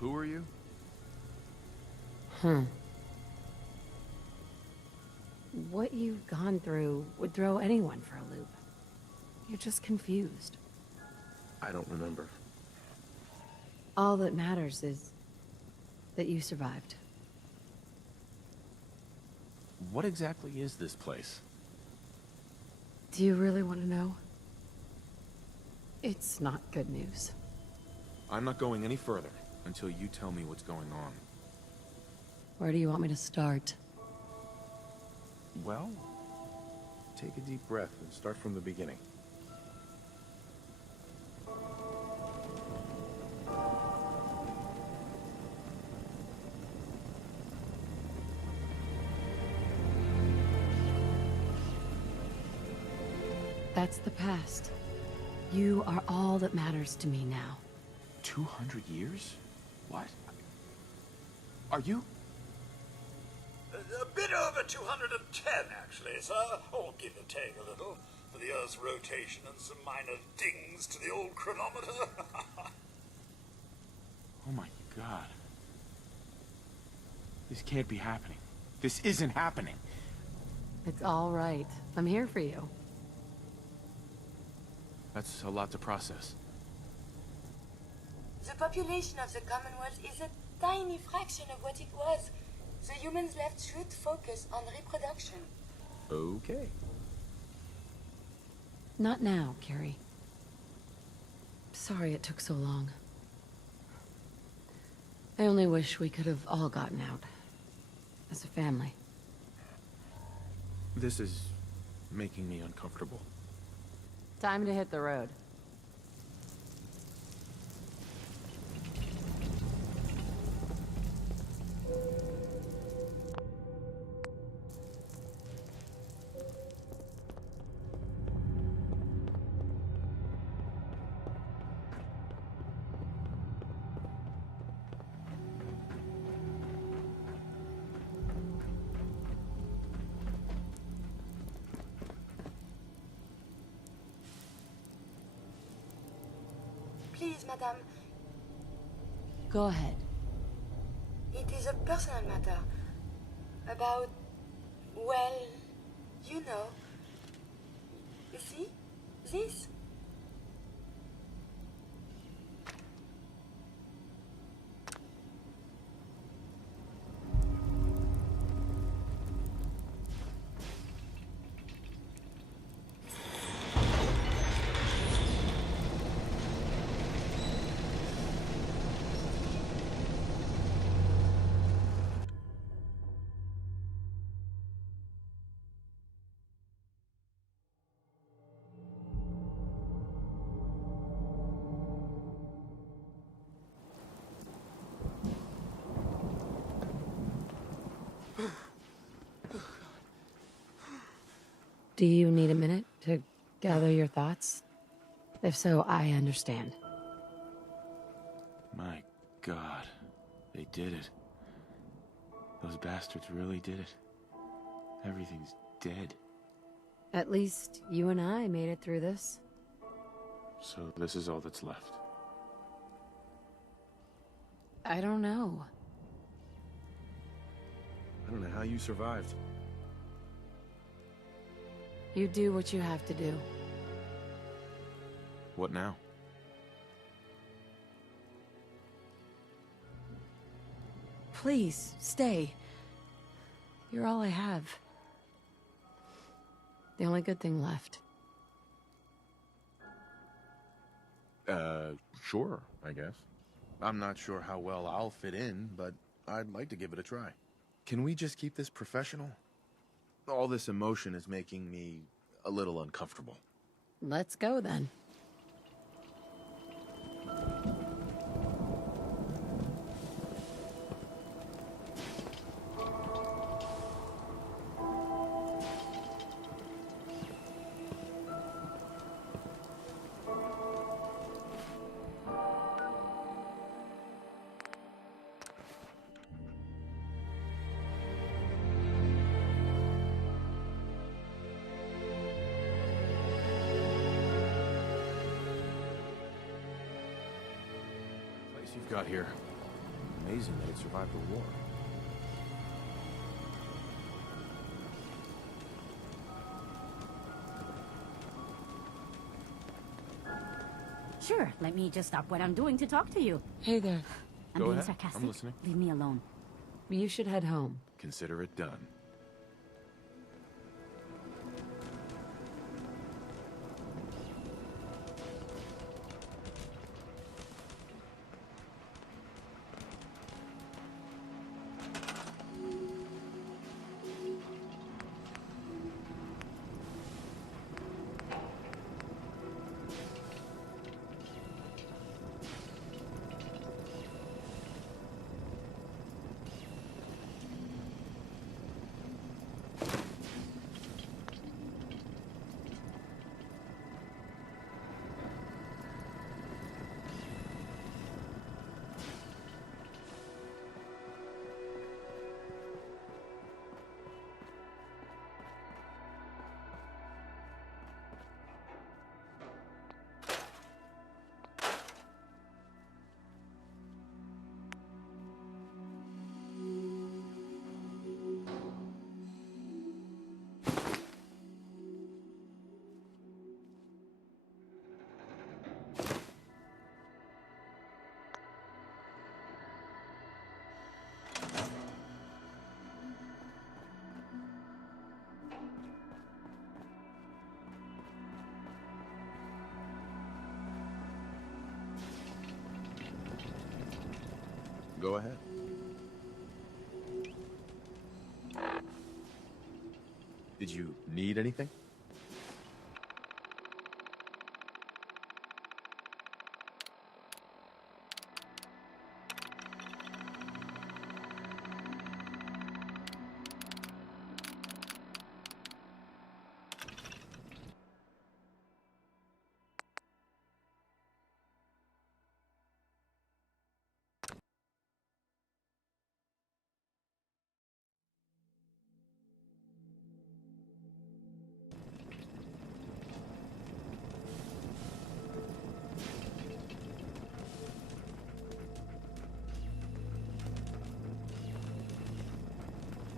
Who are you? What you've gone through would throw anyone for a loop. You're just confused. I don't remember. All that matters is that you survived. What exactly is this place? Do you really want to know? It's not good news. I'm not going any further until you tell me what's going on. Where do you want me to start? Well, take a deep breath and start from the beginning. That's the past. You are all that matters to me now. 200 years? What? Are you? A bit over 210, actually, sir. Or give or take a little, for the Earth's rotation and some minor dings to the old chronometer. Oh my God. This can't be happening. This isn't happening. It's all right. I'm here for you. That's a lot to process. The population of the Commonwealth is a tiny fraction of what it was. The humans left should focus on reproduction. Okay. Not now, Carrie. Sorry it took so long. I only wish we could have all gotten out. As a family. This is making me uncomfortable. Time to hit the road. Please, madame. Go ahead. It is a personal matter. About, well, you know. You see? This? Do you need a minute to gather your thoughts? If so, I understand. My God. They did it. Those bastards really did it. Everything's dead. At least you and I made it through this. So this is all that's left. I don't know. I don't know how you survived. You do what you have to do. What now? Please, stay. You're all I have. The only good thing left. Sure, I guess. I'm not sure how well I'll fit in, but I'd like to give it a try. Can we just keep this professional? All this emotion is making me a little uncomfortable. Let's go then. You've got here. Amazing that it survived the war. Sure, let me just stop what I'm doing to talk to you. Hey there. I'm Go being ahead. sarcastic. I'm listening. Leave me alone. You should head home. Consider it done. Go ahead. Did you need anything?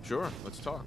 Sure, let's talk.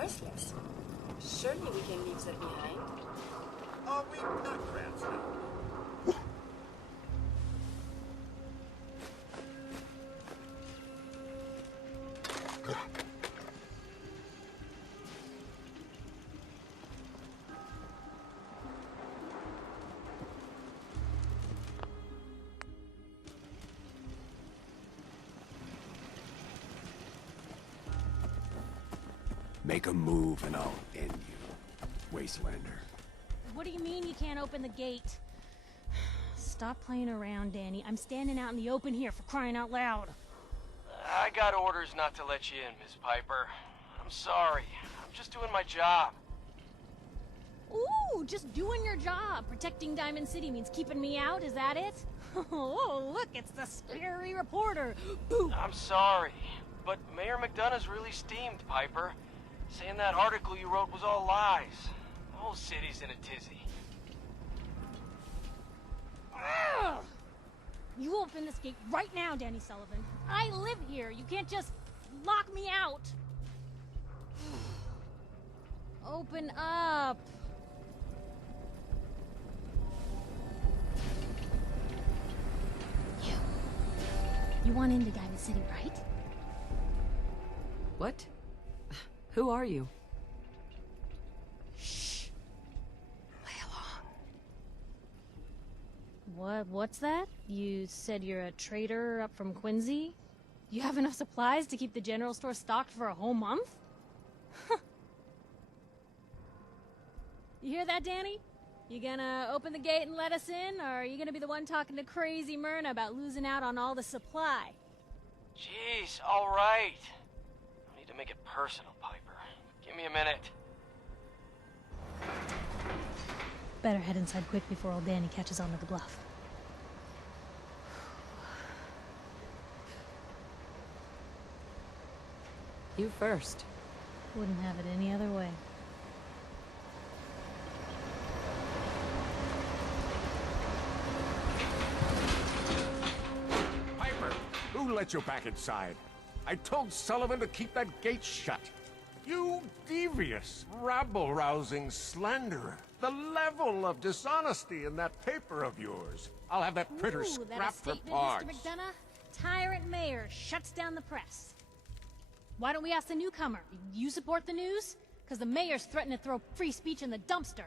worthless. Surely we can leave that behind. Are we pack rats now? Make a move and I'll end you, Wastelander. What do you mean you can't open the gate? Stop playing around, Danny. I'm standing out in the open here, for crying out loud. I got orders not to let you in, Miss Piper. I'm sorry. I'm just doing my job. Ooh, just doing your job. Protecting Diamond City means keeping me out, is that it? Oh, look, it's the scary reporter. I'm sorry, but Mayor McDonough's really steamed, Piper. Saying that article you wrote was all lies. The whole city's in a tizzy. Ugh! You open this gate right now, Danny Sullivan. I live here. You can't just lock me out. Open up. You want into Diamond City, right? What? Who are you? Shh. What's that? You said you're a trader up from Quincy? You have enough supplies to keep the general store stocked for a whole month? You hear that, Danny? You gonna open the gate and let us in, or are you gonna be the one talking to crazy Myrna about losing out on all the supply? Jeez, all right. I need to make it personal, Piper. Give me a minute. Better head inside quick before old Danny catches on to the bluff. You first. Wouldn't have it any other way. Piper, who let you back inside? I told Sullivan to keep that gate shut. You devious, rabble-rousing slanderer. The level of dishonesty in that paper of yours. I'll have that printer scrapped for parts. Mr. McDonough? Tyrant mayor shuts down the press. Why don't we ask the newcomer? You support the news? Because the mayor's threatened to throw free speech in the dumpster.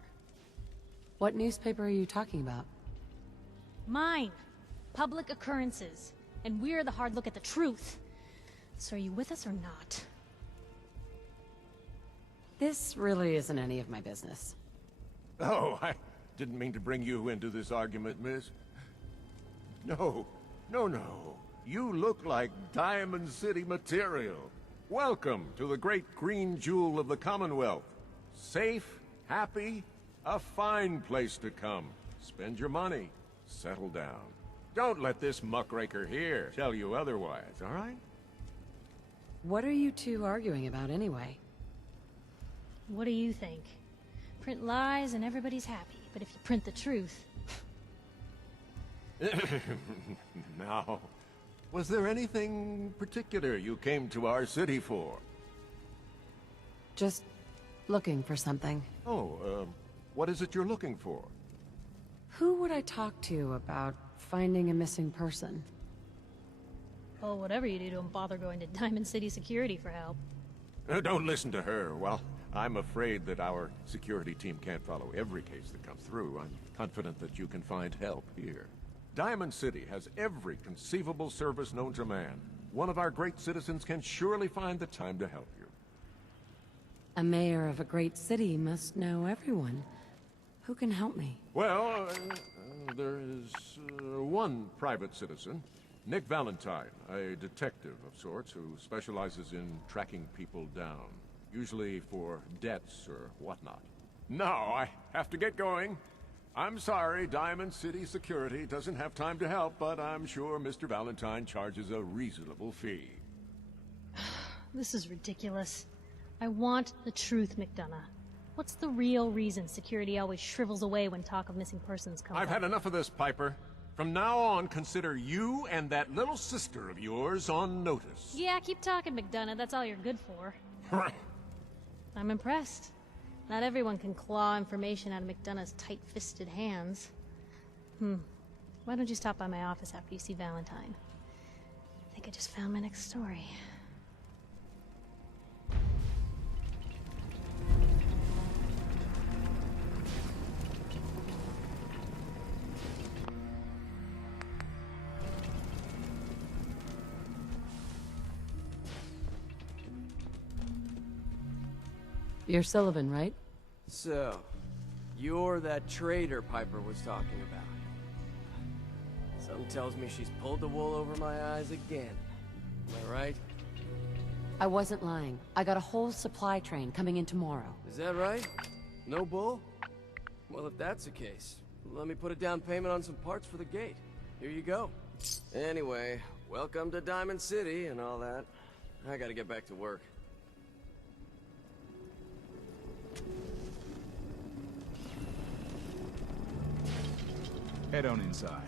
What newspaper are you talking about? Mine. Public Occurrences. And we're the hard look at the truth. So are you with us or not? This really isn't any of my business. Oh, I didn't mean to bring you into this argument, miss. No. You look like Diamond City material. Welcome to the great green jewel of the Commonwealth. Safe, happy, a fine place to come. Spend your money. Settle down. Don't let this muckraker here tell you otherwise, all right? What are you two arguing about anyway? What do you think? Print lies and everybody's happy, but if you print the truth... Now, was there anything particular you came to our city for? Just looking for something. Oh, what is it you're looking for? Who would I talk to about finding a missing person? Well, whatever you do, don't bother going to Diamond City Security for help. Don't listen to her. Well, I'm afraid that our security team can't follow every case that comes through. I'm confident that you can find help here. Diamond City has every conceivable service known to man. One of our great citizens can surely find the time to help you. A mayor of a great city must know everyone. Who can help me? Well, there is one private citizen, Nick Valentine, a detective of sorts who specializes in tracking people down, usually for debts or whatnot. Now, I have to get going. I'm sorry, Diamond City Security doesn't have time to help, but I'm sure Mr. Valentine charges a reasonable fee. This is ridiculous. I want the truth, McDonough. What's the real reason security always shrivels away when talk of missing persons comes up? I've had enough of this, Piper. From now on, consider you and that little sister of yours on notice. Yeah, keep talking, McDonough. That's all you're good for. I'm impressed. Not everyone can claw information out of McDonough's tight-fisted hands. Why don't you stop by my office after you see Valentine? I think I just found my next story. You're Sullivan, right? So, you're that traitor Piper was talking about. Something tells me she's pulled the wool over my eyes again. Am I right? I wasn't lying. I got a whole supply train coming in tomorrow. Is that right? No bull? Well, if that's the case, let me put a down payment on some parts for the gate. Here you go. Anyway, welcome to Diamond City and all that. I gotta get back to work. Head on inside.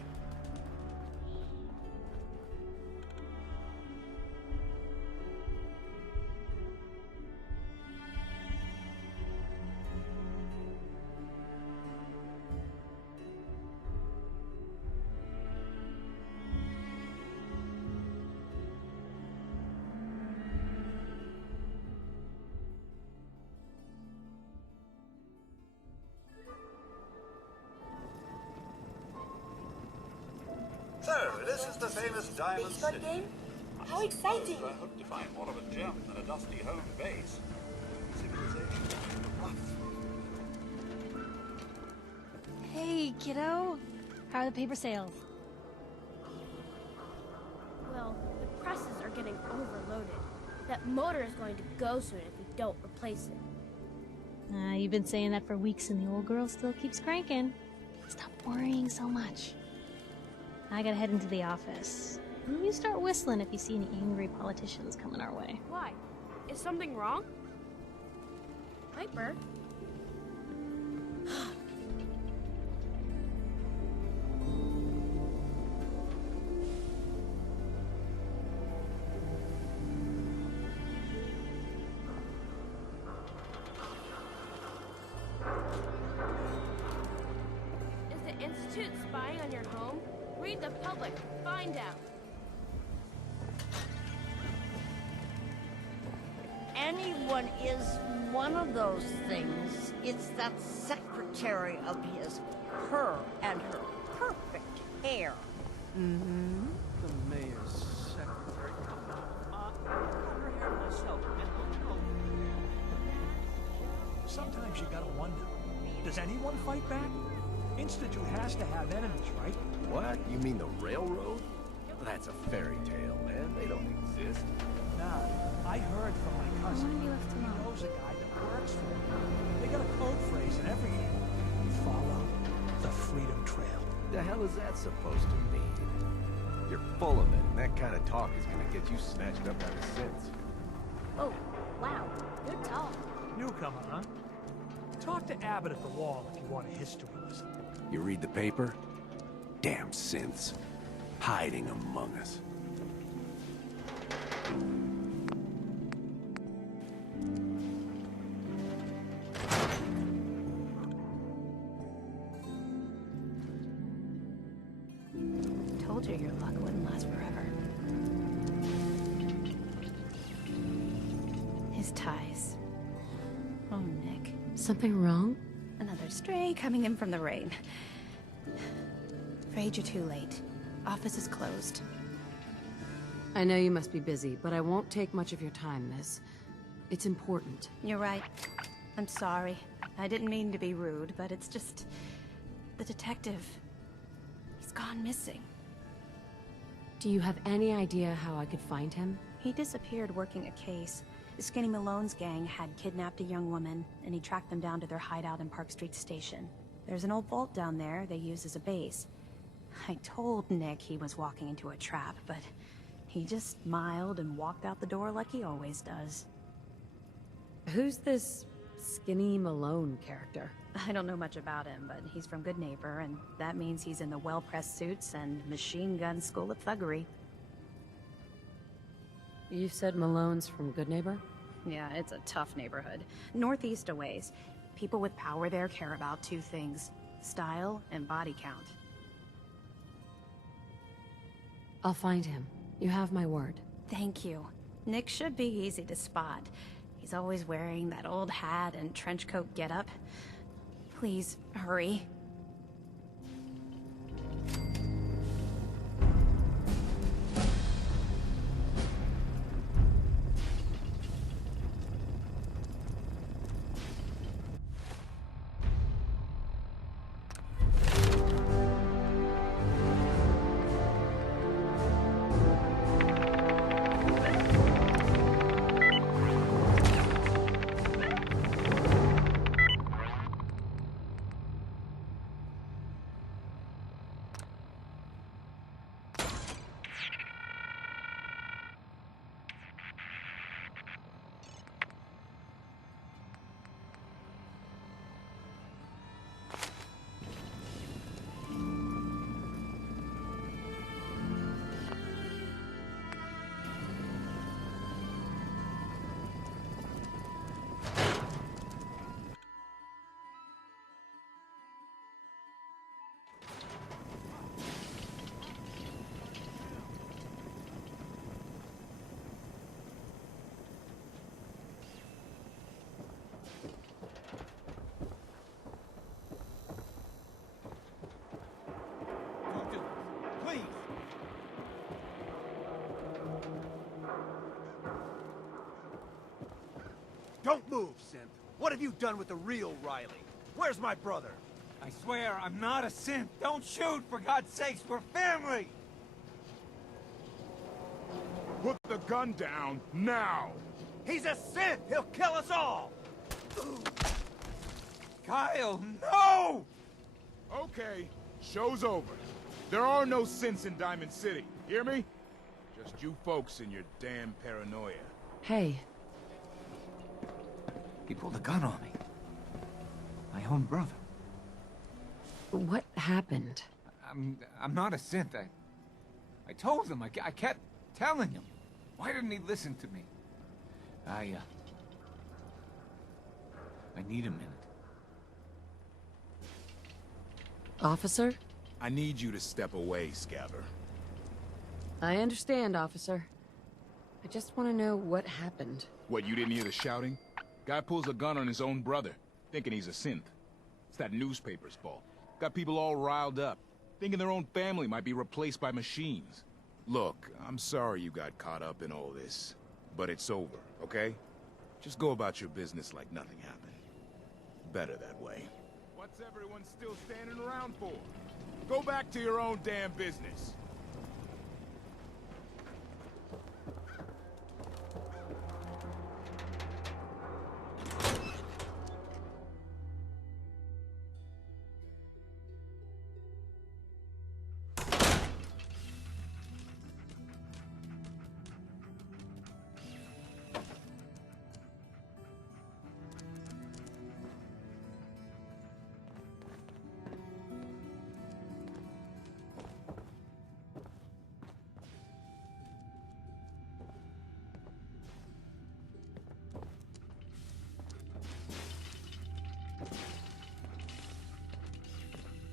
So, this is the famous Diamond Baseball City. game? How exciting! I hope to find more of a gem than a dusty home base. Civilization rough. Hey, kiddo. How are the paper sales? Well, the presses are getting overloaded. That motor is going to go soon if we don't replace it. You've been saying that for weeks and the old girl still keeps cranking. Stop worrying so much. I gotta head into the office. You start whistling if you see any angry politicians coming our way. Why? Is something wrong? Piper? Is the Institute spying on your home? Read the public. Find out. Anyone is one of those things. It's that secretary of his. Her and her perfect hair. Mm-hmm. The mayor's secretary. Her hair myself. Sometimes you gotta wonder, does anyone fight back? Institute has to have enemies, right? What? You mean the railroad? That's a fairy tale, man. They don't exist. Nah, I heard from my cousin. He knows a guy that works for them. They got a code phrase and everything. Follow the Freedom Trail. The hell is that supposed to mean? You're full of it, and that kind of talk is gonna get you snatched up out of sense. Oh, wow. Good talk. Newcomer, huh? Talk to Abbott at the wall if you want a history lesson. You read the paper? Damn synths. Hiding among us. Told you your luck wouldn't last forever. His ties. Oh, Nick. Something wrong? Another stray coming in from the rain. Afraid you're too late. Office is closed. I know you must be busy, but I won't take much of your time, miss. It's important. You're right. I'm sorry. I didn't mean to be rude, but it's just... the detective... he's gone missing. Do you have any idea how I could find him? He disappeared working a case. The Skinny Malone's gang had kidnapped a young woman, and he tracked them down to their hideout in Park Street Station. There's an old vault down there they use as a base. I told Nick he was walking into a trap, but he just smiled and walked out the door like he always does. Who's this Skinny Malone character? I don't know much about him, but he's from Good Neighbor, and that means he's in the well-pressed suits and machine gun school of thuggery. You said Malone's from Good Neighbor? Yeah, it's a tough neighborhood. Northeast a ways. People with power there care about two things: style and body count. I'll find him. You have my word. Thank you. Nick should be easy to spot. He's always wearing that old hat and trench coat getup. Please, hurry. Please! Don't move, Synth. What have you done with the real Riley? Where's my brother? I swear, I'm not a synth. Don't shoot, for God's sakes. We're family! Put the gun down, now! He's a synth! He'll kill us all! Kyle, no! Okay, show's over. There are no synths in Diamond City. Hear me? Just you folks and your damn paranoia. Hey. He pulled a gun on me. My own brother. What happened? I'm not a synth. I told him. I kept telling him. Why didn't he listen to me? I need a minute. Officer? I need you to step away, Scabber. I understand, officer. I just want to know what happened. What, you didn't hear the shouting? Guy pulls a gun on his own brother, thinking he's a synth. It's that newspaper's fault. Got people all riled up, thinking their own family might be replaced by machines. Look, I'm sorry you got caught up in all this, but it's over, okay? Just go about your business like nothing happened. Better that way. What's everyone still standing around for? Go back to your own damn business.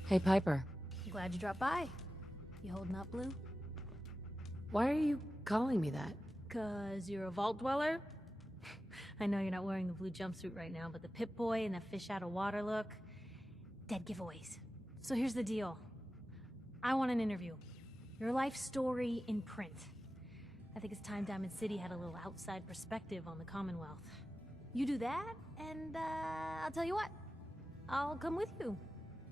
Hey, Piper. Glad you dropped by. You holding up, Blue? Why are you calling me that? 'Cause you're a vault dweller? I know you're not wearing the blue jumpsuit right now, but the Pip-Boy and that fish out of water look... dead giveaways. So here's the deal. I want an interview. Your life story in print. I think it's time Diamond City had a little outside perspective on the Commonwealth. You do that, and I'll tell you what. I'll come with you.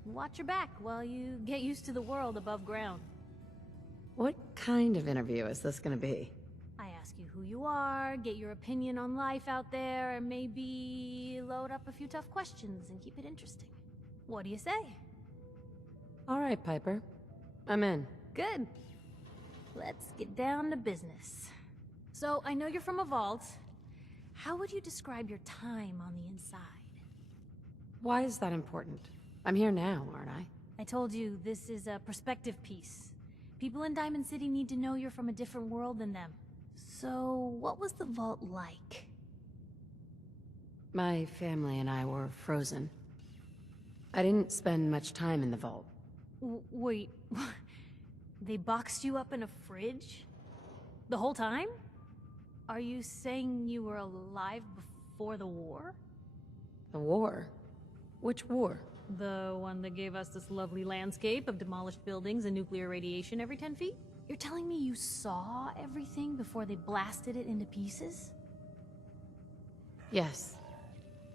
Watch your back while you get used to the world above ground. What kind of interview is this gonna be? I ask you who you are, get your opinion on life out there, and maybe load up a few tough questions and keep it interesting. What do you say? All right, Piper. I'm in. Good. Let's get down to business. So, I know you're from a vault. How would you describe your time on the inside? Why is that important? I'm here now, aren't I? I told you, this is a perspective piece. People in Diamond City need to know you're from a different world than them. So, what was the vault like? My family and I were frozen. I didn't spend much time in the vault. Wait, they boxed you up in a fridge? The whole time? Are you saying you were alive before the war? The war? Which war? The one that gave us this lovely landscape of demolished buildings and nuclear radiation every 10 feet? You're telling me you saw everything before they blasted it into pieces? Yes.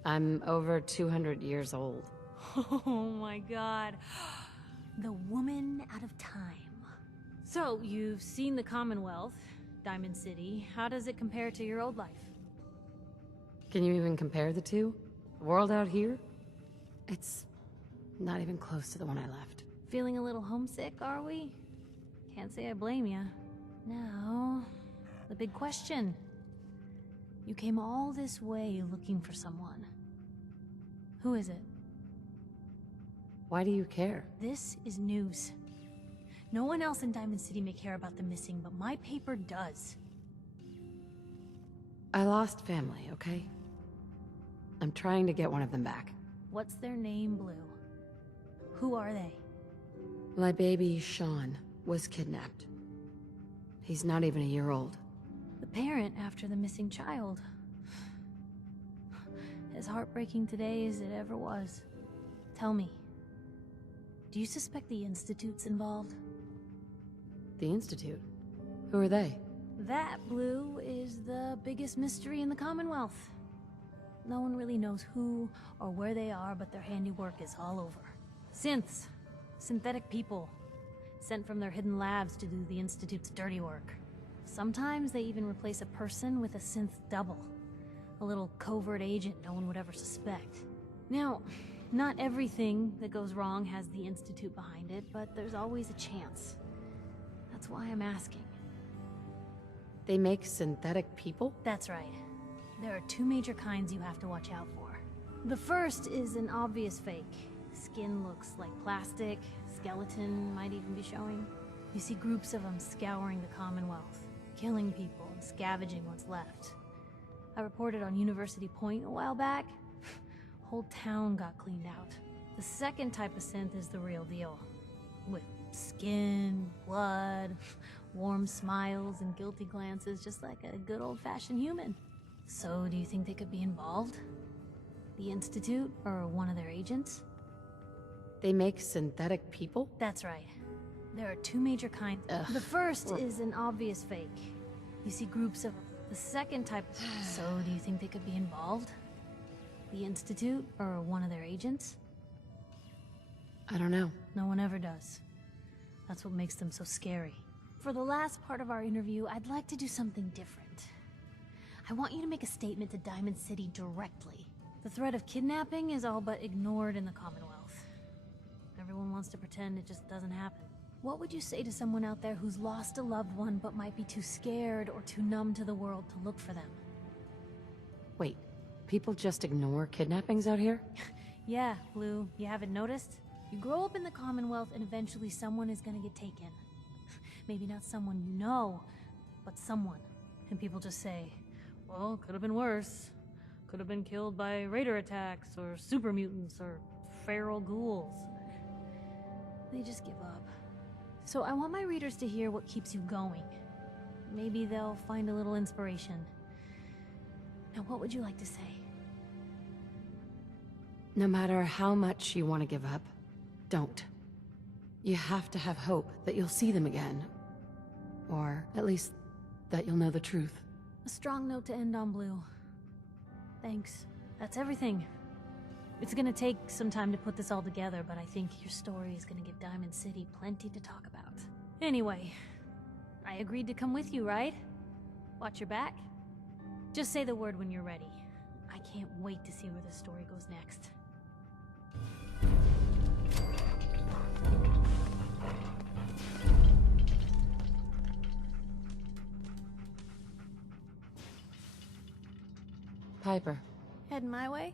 I'm over 200 years old. Oh my god. The woman out of time. So, you've seen the Commonwealth, Diamond City. How does it compare to your old life? Can you even compare the two? The world out here? It's not even close to the one I left. Feeling a little homesick, are we? Can't say I blame ya. Now, the big question. You came all this way looking for someone. Who is it? Why do you care? This is news. No one else in Diamond City may care about the missing, but my paper does. I lost family, okay? I'm trying to get one of them back. What's their name, Blue? Who are they? My baby, Sean, was kidnapped. He's not even a year old. The parent after the missing child. As heartbreaking today as it ever was. Tell me, do you suspect the Institute's involved? The Institute? Who are they? That, Blue, is the biggest mystery in the Commonwealth. No one really knows who or where they are, but their handiwork is all over. Synths. Synthetic people. Sent from their hidden labs to do the Institute's dirty work. Sometimes they even replace a person with a synth double. A little covert agent no one would ever suspect. Now, not everything that goes wrong has the Institute behind it, but there's always a chance. That's why I'm asking. They make synthetic people? That's right. There are two major kinds you have to watch out for. The first is an obvious fake. Skin looks like plastic, skeleton might even be showing. You see groups of them scouring the Commonwealth, killing people and scavenging what's left. I reported on University Point a while back. Whole town got cleaned out. The second type of synth is the real deal. With skin, blood, warm smiles, and guilty glances, just like a good old-fashioned human. So, do you think they could be involved? The Institute, or one of their agents? They make synthetic people? That's right. There are two major kinds. The first is an obvious fake. You see groups of... The second type... So, do you think they could be involved? The Institute, or one of their agents? I don't know. No one ever does. That's what makes them so scary. For the last part of our interview, I'd like to do something different. I want you to make a statement to Diamond City directly. The threat of kidnapping is all but ignored in the Commonwealth. Everyone wants to pretend it just doesn't happen. What would you say to someone out there who's lost a loved one but might be too scared or too numb to the world to look for them? Wait, people just ignore kidnappings out here? Yeah, Blue, you haven't noticed? You grow up in the Commonwealth and eventually someone is gonna get taken. Maybe not someone you know, but someone. And people just say, well, could have been worse. Could have been killed by raider attacks, or super mutants, or feral ghouls. They just give up. So I want my readers to hear what keeps you going. Maybe they'll find a little inspiration. Now, what would you like to say? No matter how much you want to give up, don't. You have to have hope that you'll see them again. Or at least that you'll know the truth. A strong note to end on, Blue. Thanks. That's everything. It's gonna take some time to put this all together, but I think your story is gonna give Diamond City plenty to talk about. Anyway, I agreed to come with you, right? Watch your back? Just say the word when you're ready. I can't wait to see where the story goes next. Piper, Heading my way?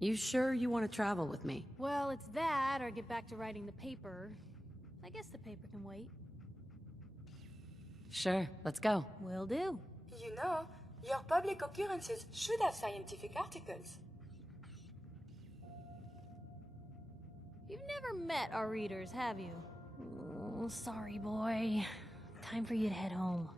you sure you want to travel with me? Well, it's that, or get back to writing the paper. I guess the paper can wait. Sure, let's go. Will do. You know, Your public occurrences should have scientific articles. You've never met our readers, have you? Oh, sorry, boy. Time for you to head home.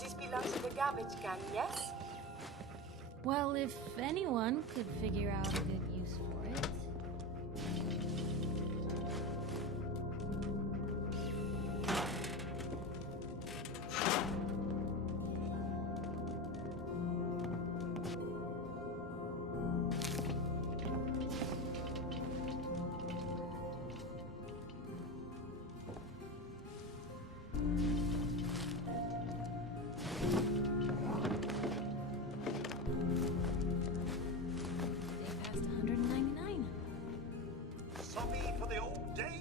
This belongs to the garbage can, yes? Well, if anyone could figure out a good use for it. Sorry for the old days.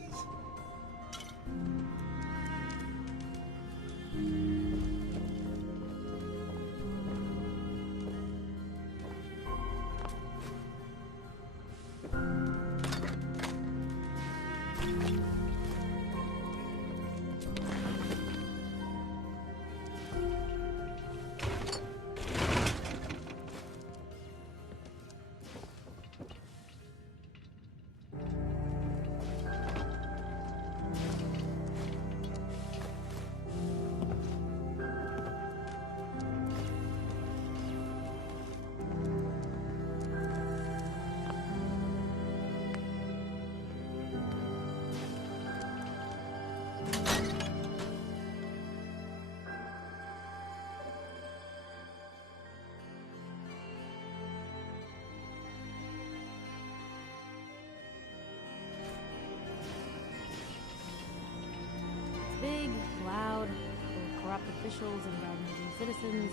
Big, loud, full of corrupt officials and bad-nosing citizens,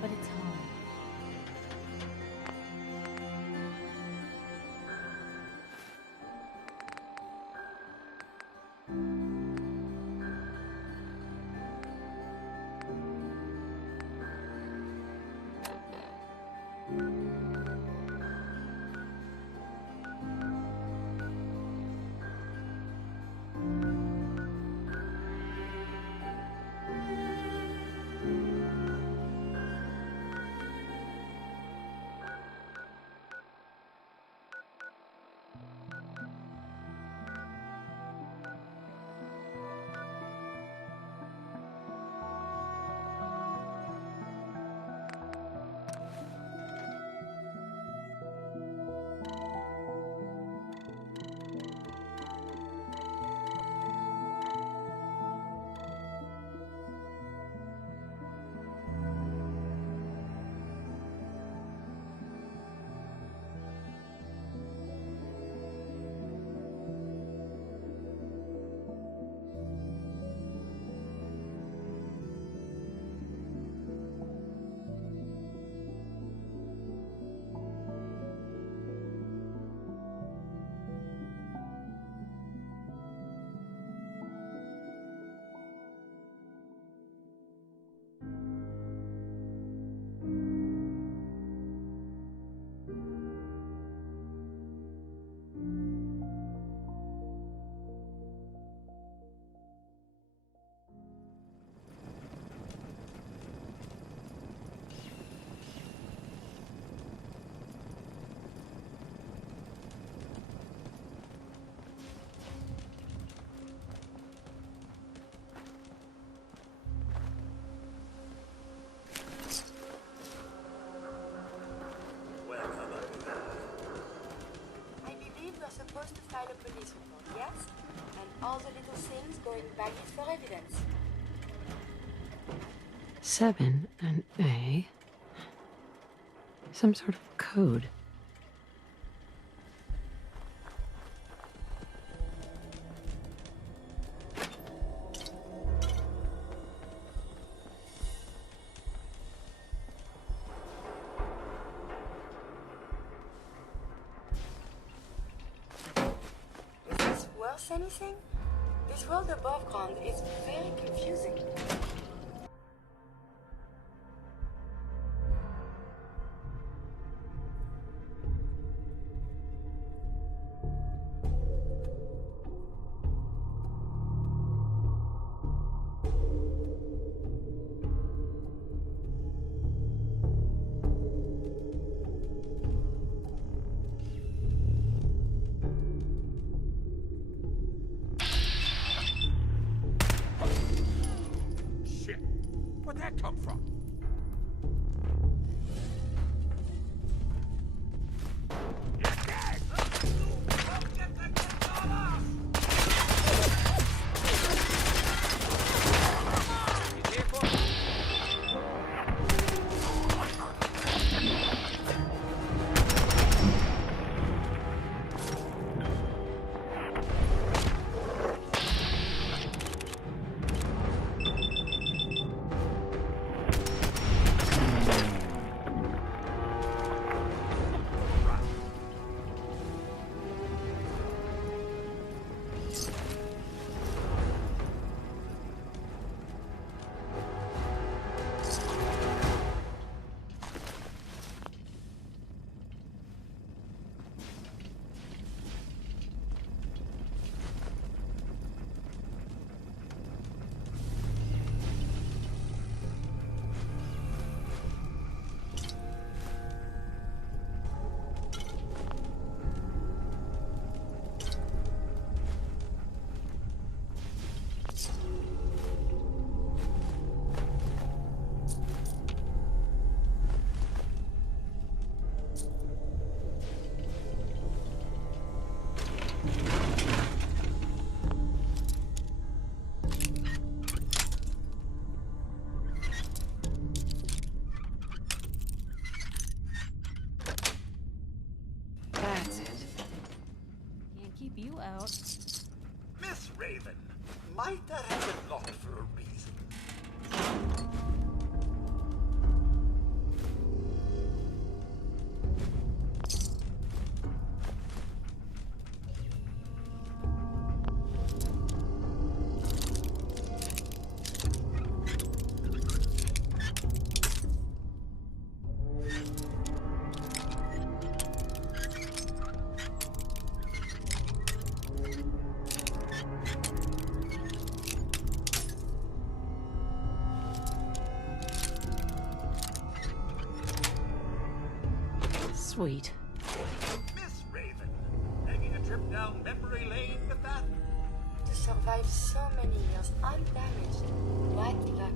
but it's home. supposed to file a police report, yes? And all the little things going baggage for evidence. 7 and A. Some sort of code. Is this worth anything? This world above ground is very confusing. keep you out. Miss Raven, might I have it locked for a reason? Sweet. Miss Raven, taking a trip down memory lane with that? To survive so many years undamaged. What luck.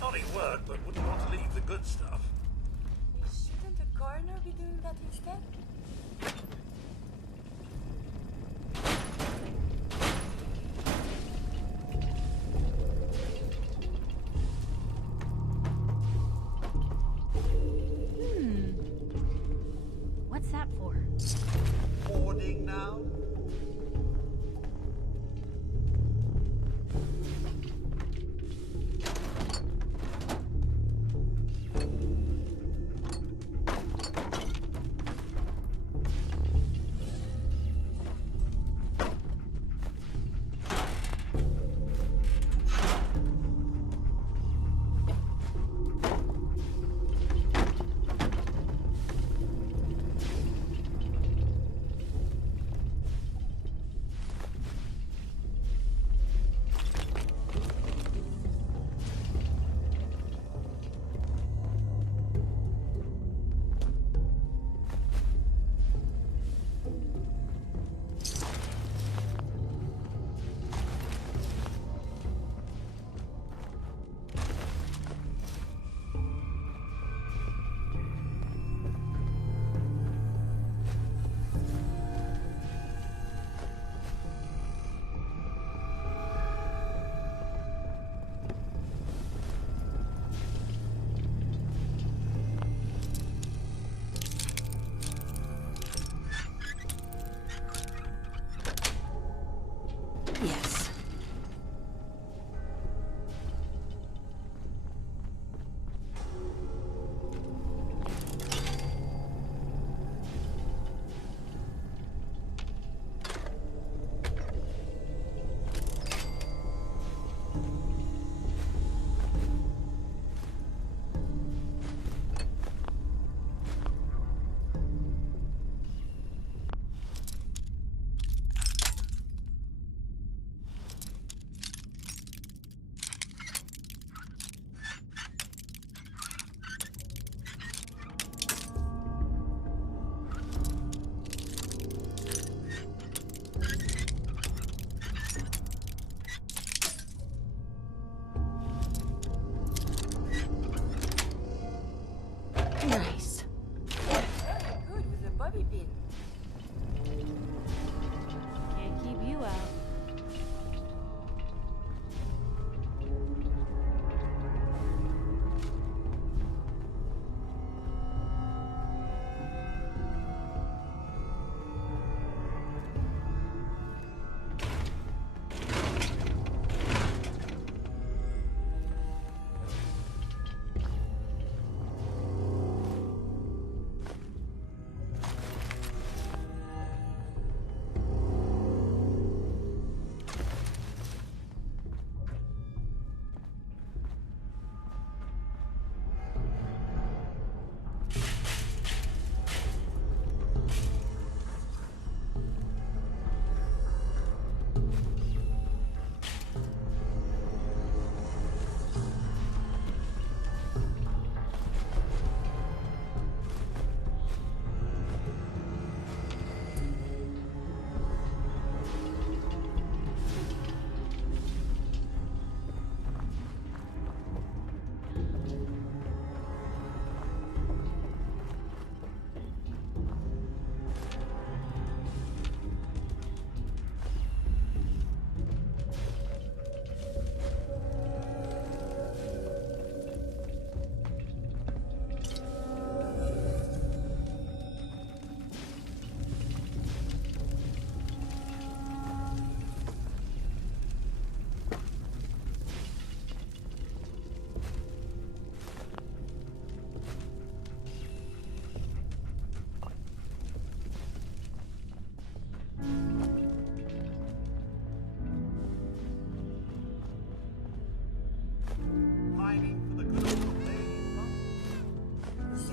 Naughty work, but wouldn't want to leave the good stuff. Shouldn't a coroner be doing that instead? What's that for? Hoarding now? we been? Can't keep you out.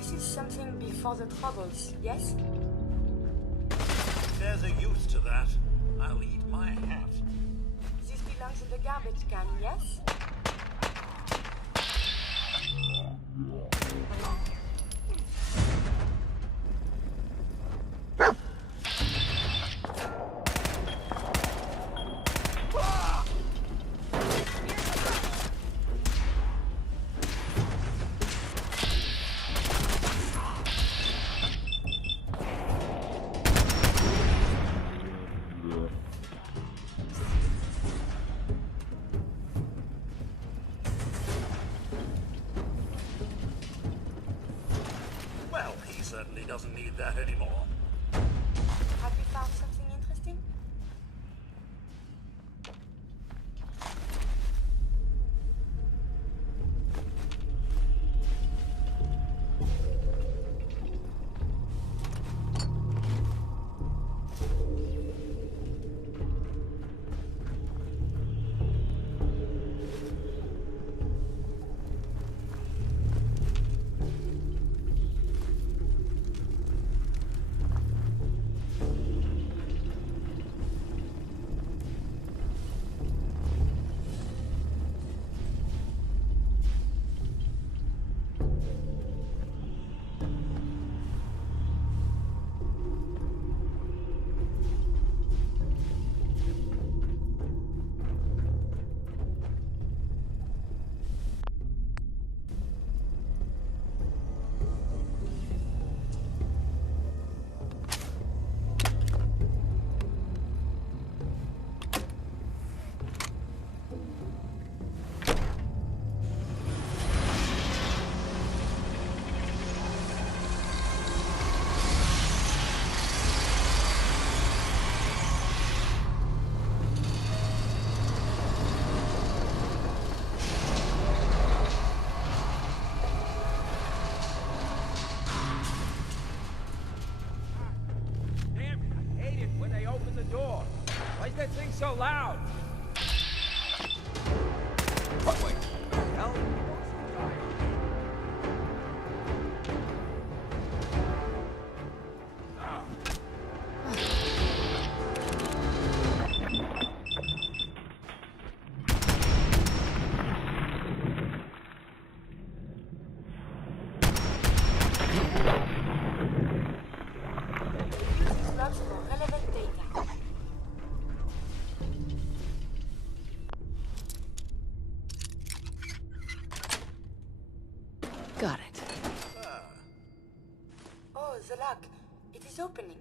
This is something before the troubles, yes? There's a use to that. I'll eat my hat. This belongs in the garbage can, yes? Well, he certainly doesn't need that anymore. Have you found something interesting? that thing so loud? What the hell? Logs for relevant data. this opening.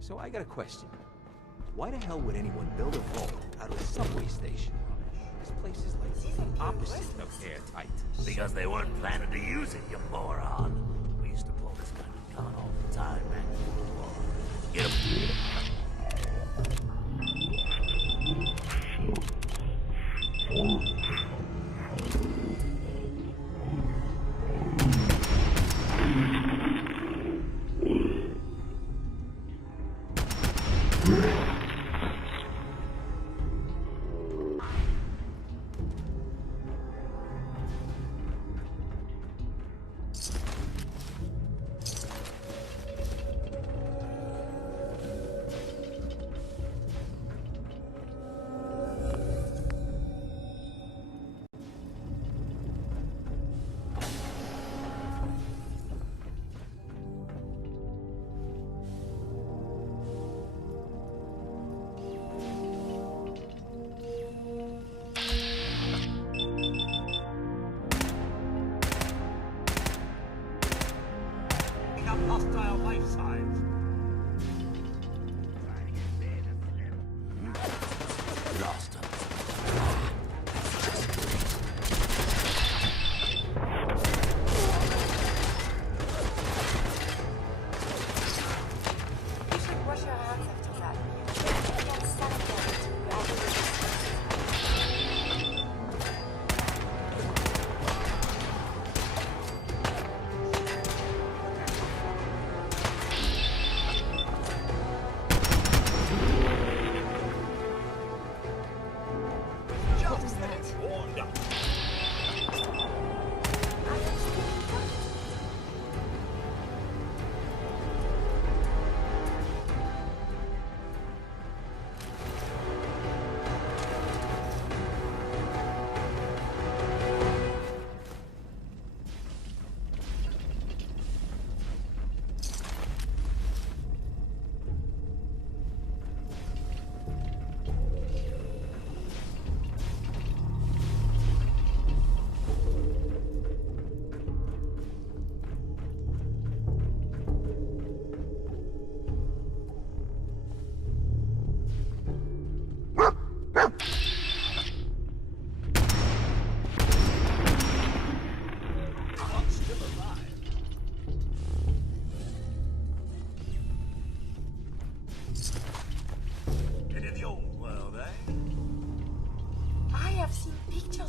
So I got a question. Why the hell would anyone build a vault out of a subway station? This place is like the opposite of airtight. Because they weren't planning to use it, you moron. We used to pull this kind of gun all the time, man. Get him. Hostile life signs. Lost him. You should wash your hands after that. It can sanitize to add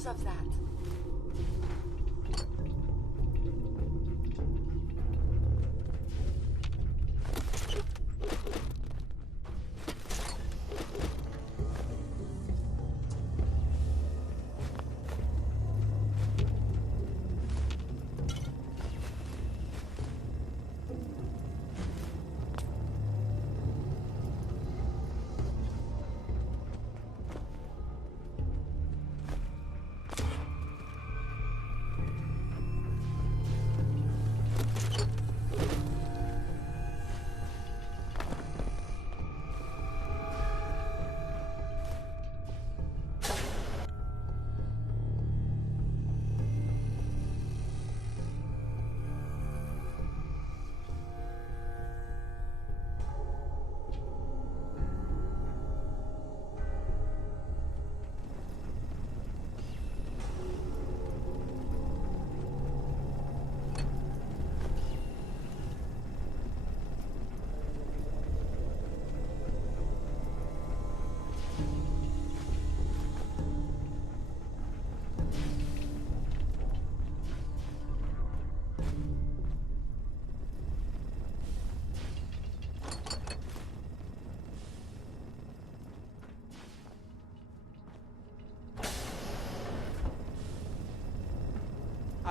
of that.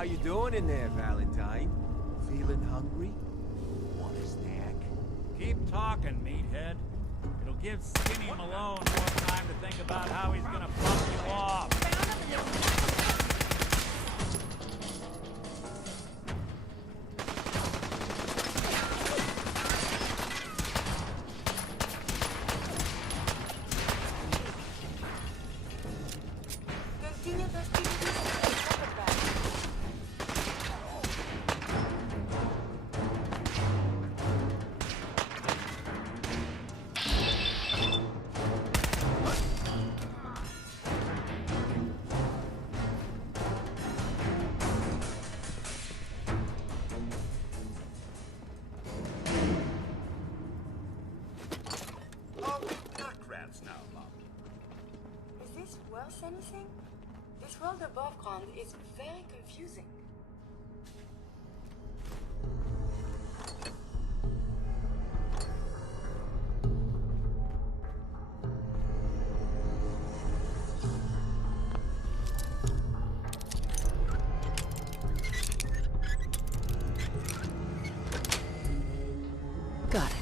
you doing in there, Valentine? Feeling hungry? Want a snack? Keep talking, meathead. It'll give Skinny Malone more time to think about how he's gonna bump you off. Continue the activities and recover back. Oh, not rats now, Mom. Is this worth anything? This world above ground is very confusing. Got it.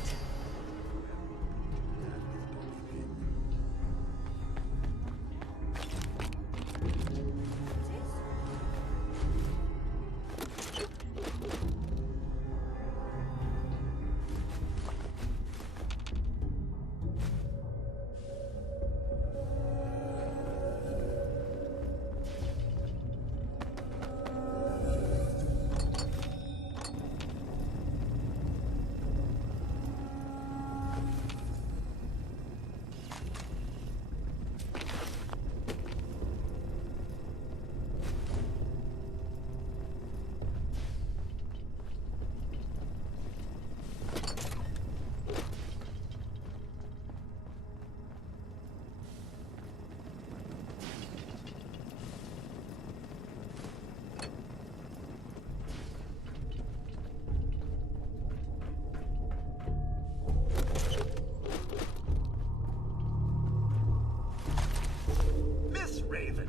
Miss Raven.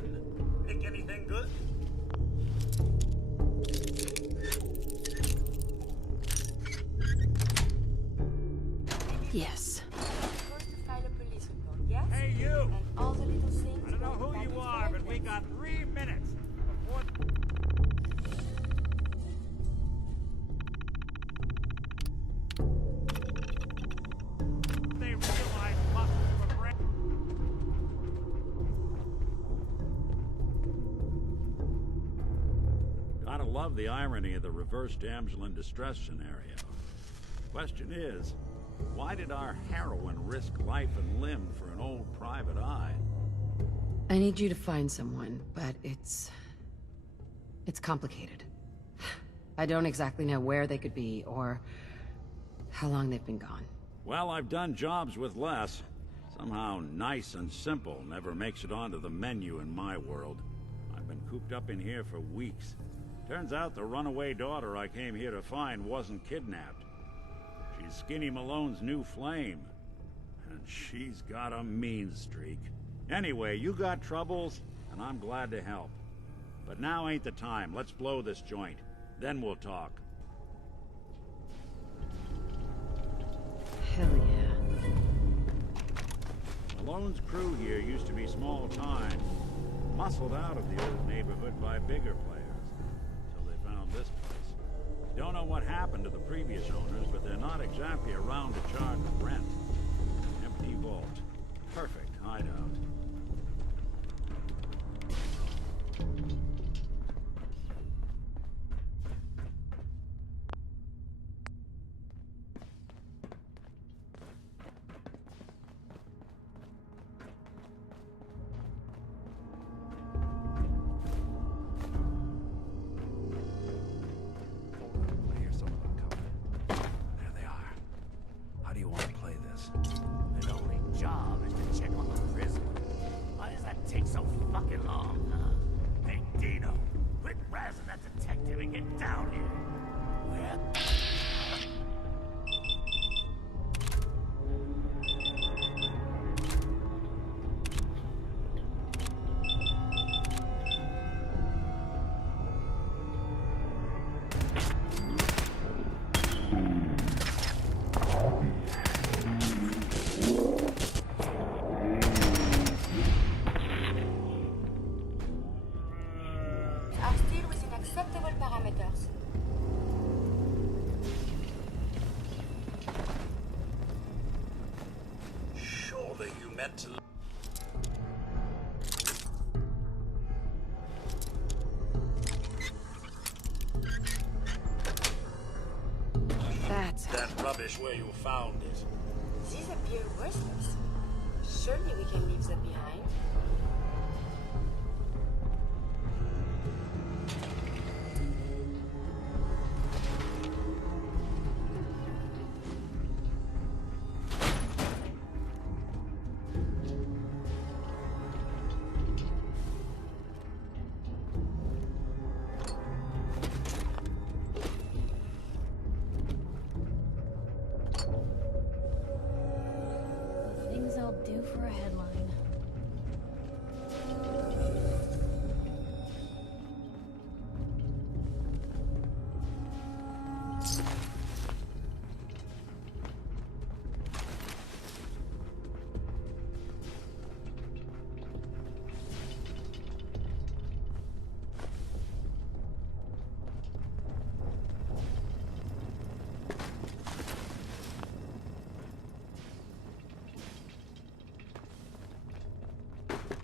Nick anything good? Yes. Supposed to file a police report, yes? Hey, you! And all the little things. I don't know going who back you into are, but we evidence. got 3 minutes before... they realize muscles were brain... Gotta love the irony of the reverse damsel in distress scenario. Question is, why did our heroine risk life and limb for an old private eye? I need you to find someone, but it's complicated. I don't exactly know where they could be, or how long they've been gone. Well, I've done jobs with less. Somehow nice and simple never makes it onto the menu in my world. I've been cooped up in here for weeks. Turns out the runaway daughter I came here to find wasn't kidnapped. She's Skinny Malone's new flame. And she's got a mean streak. Anyway, you got troubles, and I'm glad to help. But now ain't the time. Let's blow this joint. Then we'll talk. Hell yeah. Malone's crew here used to be small time. Muscled out of the old neighborhood by bigger players. Till they found this place. Don't know what happened to the previous owners, but they're not exactly around to charge rent. Empty vault. Perfect hideout. I hear some of them coming. There they are. How do you want to play this? Their only job is to check on the prison. Why does that take so fucking long, huh? Hey, Dino, quit razzing that detective and get down here. Where? rubbish where you found it. These appear worthless. Surely we can leave them behind. Things I'll do for a headline.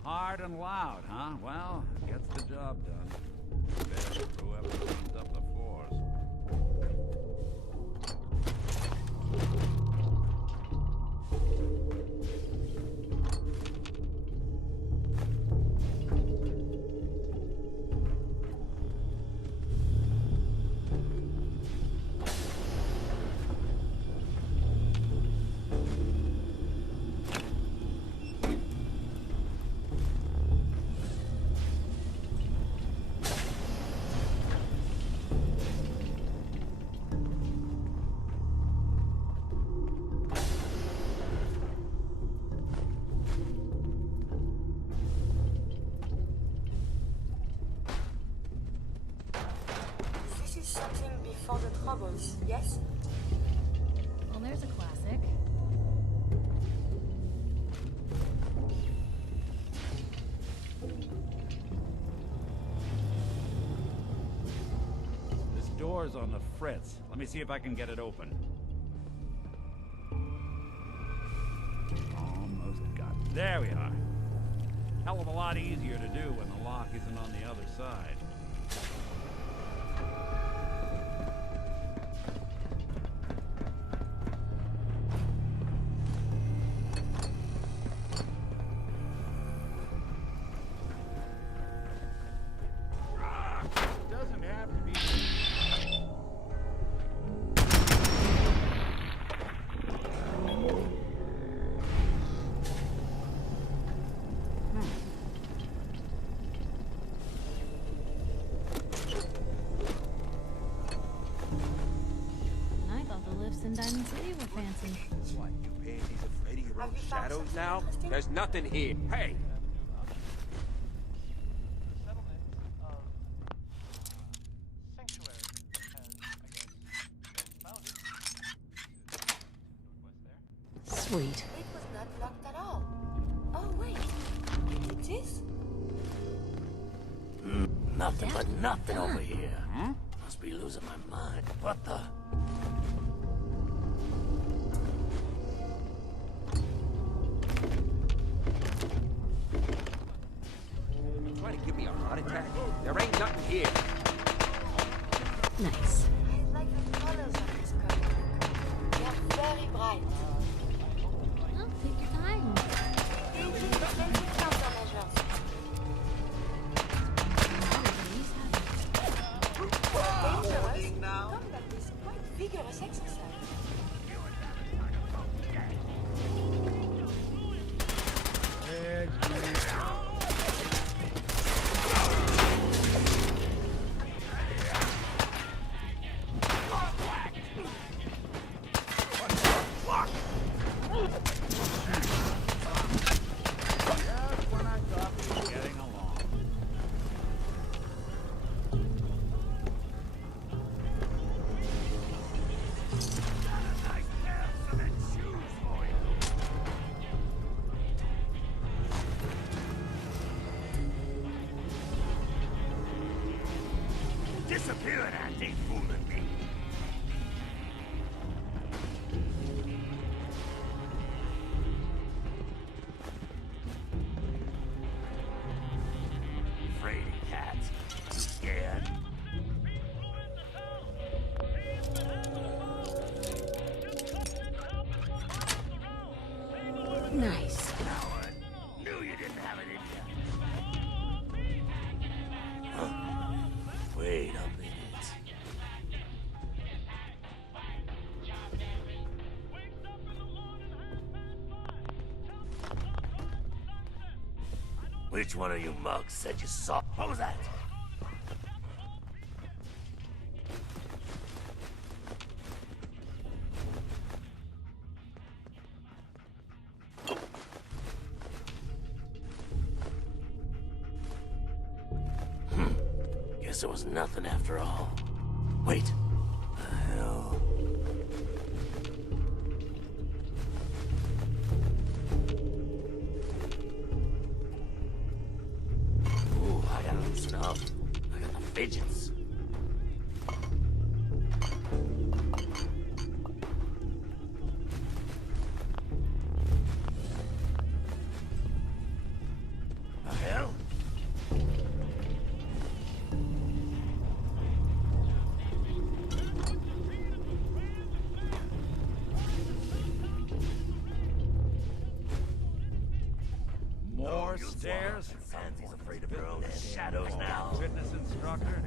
Hard and loud, huh? Well, gets the job done. Better for whoever runs up the floors. Something before the troubles, yes? Well, there's a classic. This door's on the fritz. Let me see if I can get it open. Almost got it. There we are. Hell of a lot easier to do when the lock isn't on the other side. In Diamond City were fancy. What, you pansies afraid of your own shadows now? There's nothing here. Hey! Sweet. It was not locked at all. Oh, wait. It is? Nothing but nothing over here. Must be losing my mind. What the? Trying to give me a heart attack? There ain't nothing here. Nice. I like the colors of this comic book. They are very bright. Well, take your time. Taking plenty countermeasures. Dangerous? Combat is quite vigorous exercise. Disappearing act ain't fooling me. Fraidy cats. You scared? didn't have it in you. Huh? Wait a minute. Which one of you mugs said you saw? What was that? Guess it was nothing after all. Wait. The hell? Ooh, I gotta loosen up. I got the fidgets. The hell? More stairs? Fancy's afraid of her own shadows now. Fitness instructor?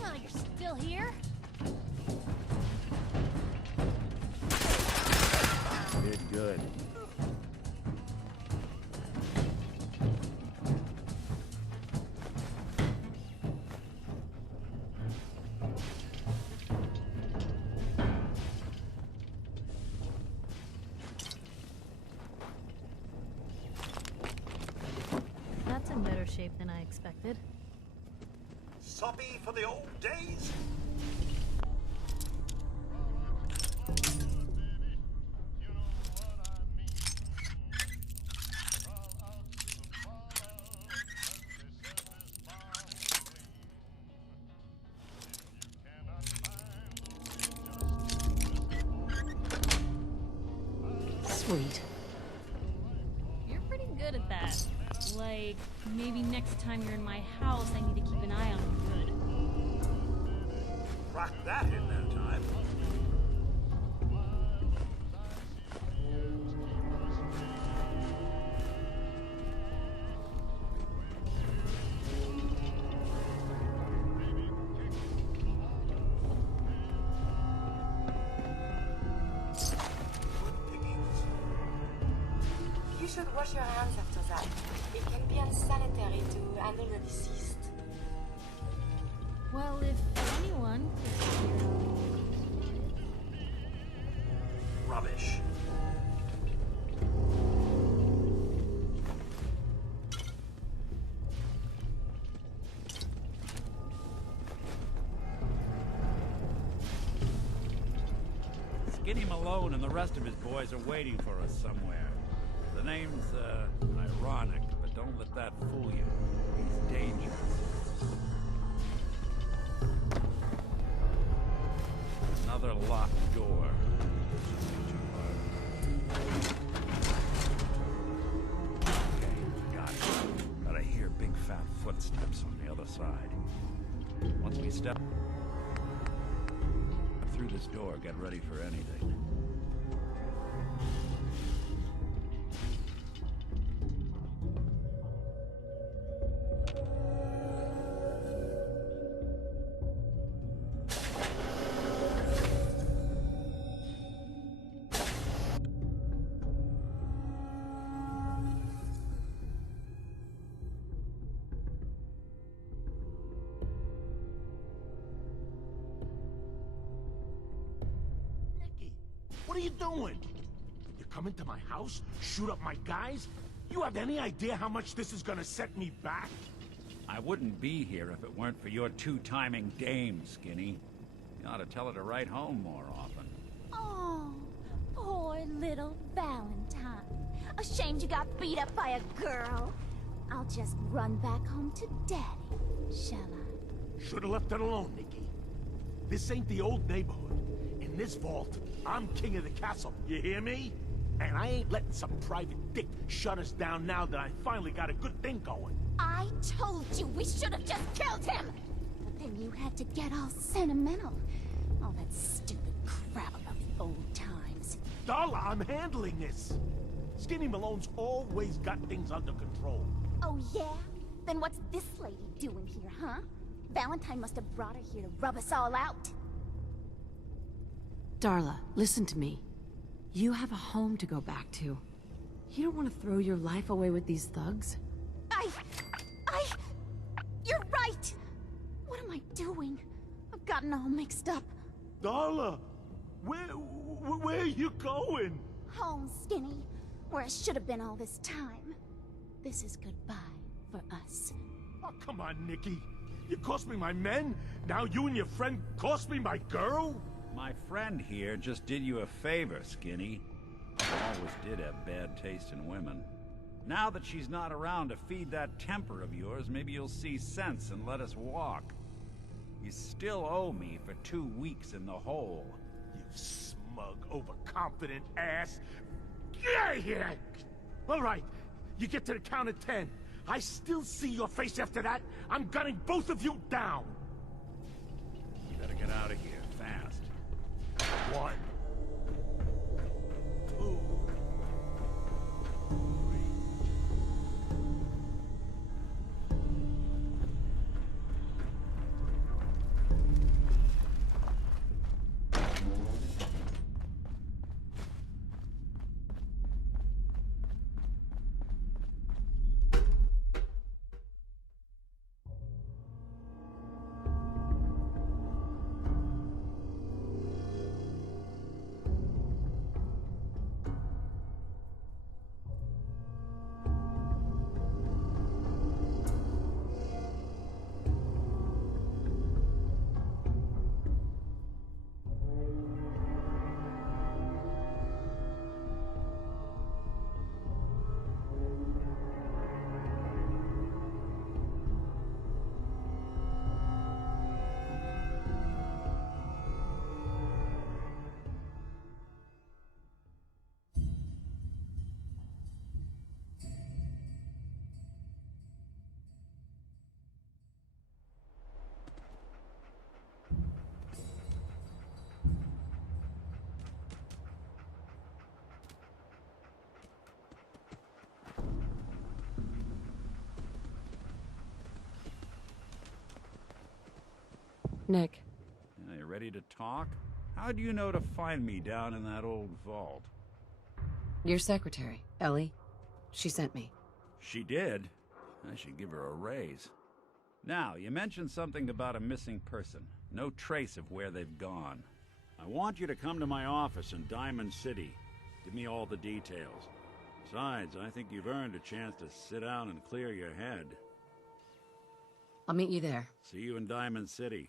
Oh, you're still here? Did good. That's in better shape than I expected. Soppy for the old days? Sweet. You're pretty good at that. Like, maybe next time you're in my house, I need to keep an eye on you good. Crack that in no time. You should wash your hands after that. It can be unsanitary to handle the deceased. Well, if anyone... Rubbish. Skinny Malone and the rest of his boys are waiting for us somewhere. The name's, ironic, but don't let that fool you. He's dangerous. Another locked door. Okay, got it. But I hear big fat footsteps on the other side. Once we step through this door, get ready for anything. What are you doing? You come into my house, shoot up my guys? You have any idea how much this is gonna set me back? I wouldn't be here if it weren't for your two-timing dame, Skinny. You ought to tell her to write home more often. Oh, poor little Valentine. ashamed you got beat up by a girl. I'll just run back home to Daddy, shall I? Should've left it alone, Nikki. This ain't the old neighborhood. In this vault, I'm king of the castle, you hear me? And I ain't letting some private dick shut us down now that I finally got a good thing going. I told you we should have just killed him! But then you had to get all sentimental. All that stupid crap about the old times. Darla, I'm handling this. Skinny Malone's always got things under control. Oh yeah? Then what's this lady doing here, huh? Valentine must have brought her here to rub us all out. Darla, listen to me. You have a home to go back to. You don't want to throw your life away with these thugs. You're right! What am I doing? I've gotten all mixed up. Darla, where are you going? Home, Skinny. Where I should have been all this time. This is goodbye for us. Oh, come on, Nikki. You cost me my men, now you and your friend cost me my girl? My friend here just did you a favor, Skinny. I always did have bad taste in women. Now that she's not around to feed that temper of yours, maybe you'll see sense and let us walk. You still owe me for 2 weeks in the hole. You smug, overconfident ass. Get out of here! All right, you get to the count of 10. I still see your face after that. I'm gunning both of you down. You better get out of here, fast. 1, 2, 3. Nick. You ready to talk? How do you know to find me down in that old vault? Your secretary, Ellie. She sent me. She did? I should give her a raise. Now, you mentioned something about a missing person. No trace of where they've gone. I want you to come to my office in Diamond City. Give me all the details. Besides, I think you've earned a chance to sit down and clear your head. I'll meet you there. See you in Diamond City.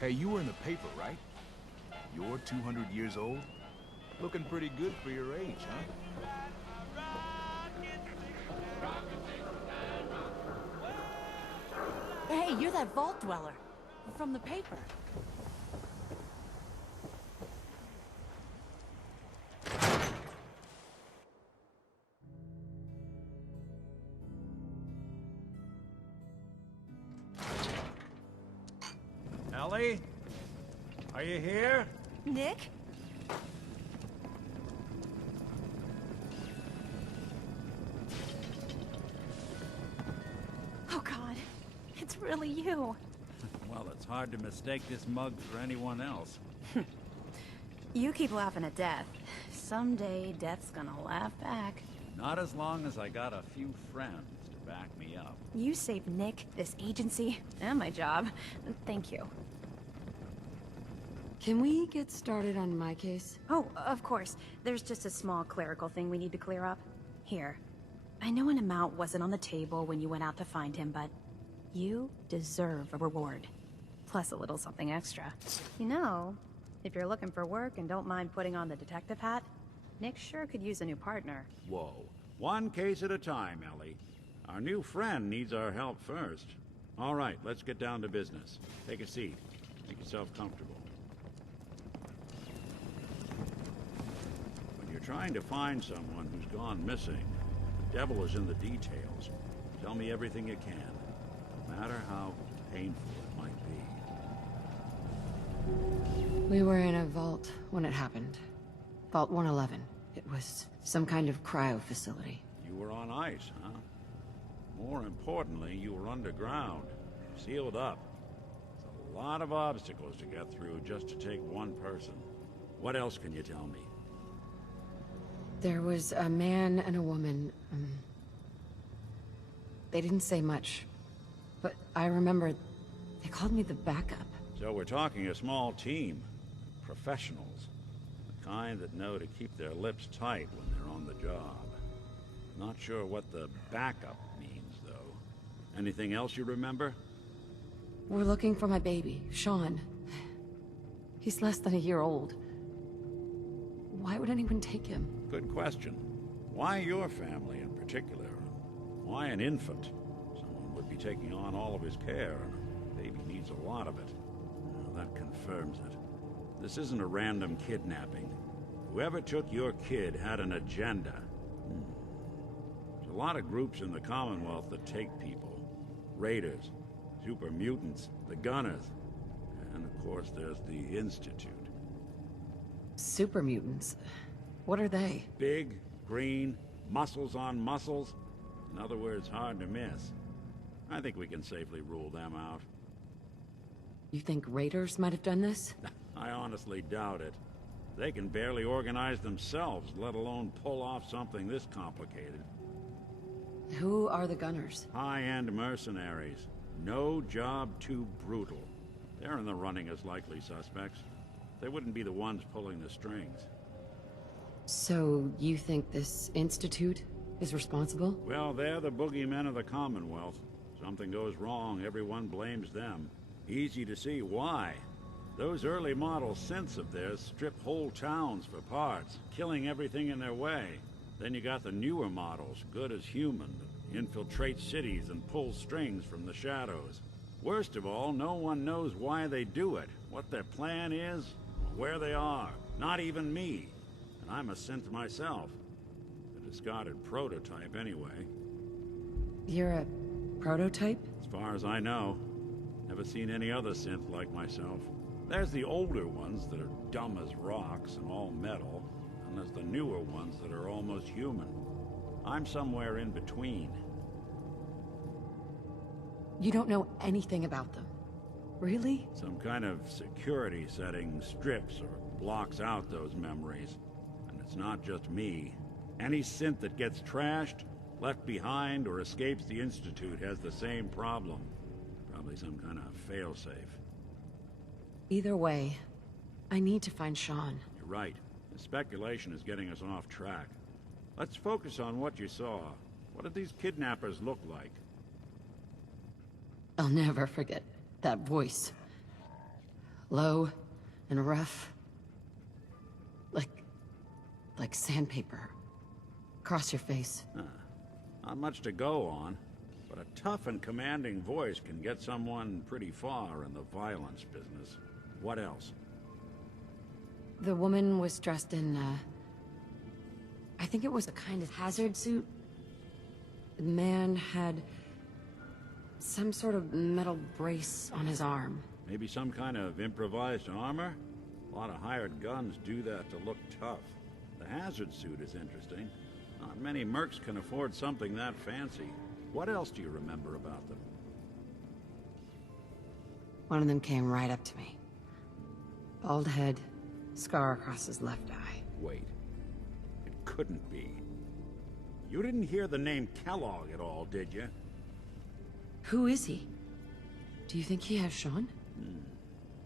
Hey, you were in the paper, right? You're 200 years old? Looking pretty good for your age, huh? Hey, you're that vault dweller from the paper. Ellie? Are you here? Nick? Oh God, it's really you. Well, it's hard to mistake this mug for anyone else. You keep laughing at death. Someday, death's gonna laugh back. Not as long as I got a few friends to back me up. You saved Nick, this agency, and my job. Thank you. Can we get started on my case? Oh, of course. There's just a small clerical thing we need to clear up. Here. I know an amount wasn't on the table when you went out to find him, but you deserve a reward. Plus a little something extra. You know, if you're looking for work and don't mind putting on the detective hat, Nick sure could use a new partner. Whoa. One case at a time, Ellie. Our new friend needs our help first. All right, let's get down to business. Take a seat. Make yourself comfortable. When you're trying to find someone who's gone missing, the devil is in the details. Tell me everything you can, no matter how painful it might be. We were in a vault when it happened. Vault 111. It was some kind of cryo facility. You were on ice, huh? More importantly, you were underground, sealed up. It's a lot of obstacles to get through just to take one person. What else can you tell me? There was a man and a woman. They didn't say much, but I remember they called me the backup. So we're talking a small team. Professionals. The kind that know to keep their lips tight when they're on the job. Not sure what the backup means, though. Anything else you remember? We're looking for my baby, Sean. He's less than a year old. Why would anyone take him? Good question. Why your family in particular? Why an infant? Someone would be taking on all of his care, and a baby needs a lot of it. Well, that confirms it. This isn't a random kidnapping. Whoever took your kid had an agenda. There's a lot of groups in the Commonwealth that take people. Raiders, super mutants, the Gunners, and of course there's the Institute. Super mutants? What are they? Big, green, muscles on muscles. In other words, hard to miss. I think we can safely rule them out. You think raiders might have done this? I honestly doubt it. They can barely organize themselves, let alone pull off something this complicated. Who are the Gunners? High-end mercenaries. No job too brutal. They're in the running as likely suspects. They wouldn't be the ones pulling the strings. So, you think this Institute is responsible? Well, they're the boogeymen of the Commonwealth. Something goes wrong, everyone blames them. Easy to see why. Those early model synths of theirs strip whole towns for parts, killing everything in their way. Then you got the newer models, good as human, that infiltrate cities and pull strings from the shadows. Worst of all, no one knows why they do it, what their plan is, or where they are. Not even me. And I'm a synth myself. A discarded prototype, anyway. You're a prototype? As far as I know. Never seen any other synth like myself. There's the older ones that are dumb as rocks and all metal, and there's the newer ones that are almost human. I'm somewhere in between. You don't know anything about them. Really? Some kind of security setting strips or blocks out those memories. And it's not just me. Any synth that gets trashed, left behind, or escapes the Institute has the same problem. Probably some kind of failsafe. Either way, I need to find Sean. You're right. The speculation is getting us off track. Let's focus on what you saw. What did these kidnappers look like? I'll never forget that voice. Low and rough. Like sandpaper. Across your face. Not much to go on, but a tough and commanding voice can get someone pretty far in the violence business. What else? The woman was dressed in, I think it was a kind of hazard suit. The man had some sort of metal brace on his arm. Maybe some kind of improvised armor? A lot of hired guns do that to look tough. The hazard suit is interesting. Not many mercs can afford something that fancy. What else do you remember about them? One of them came right up to me. Bald head, scar across his left eye. Wait. It couldn't be. You didn't hear the name Kellogg at all, did you? Who is he? Do you think he has Sean?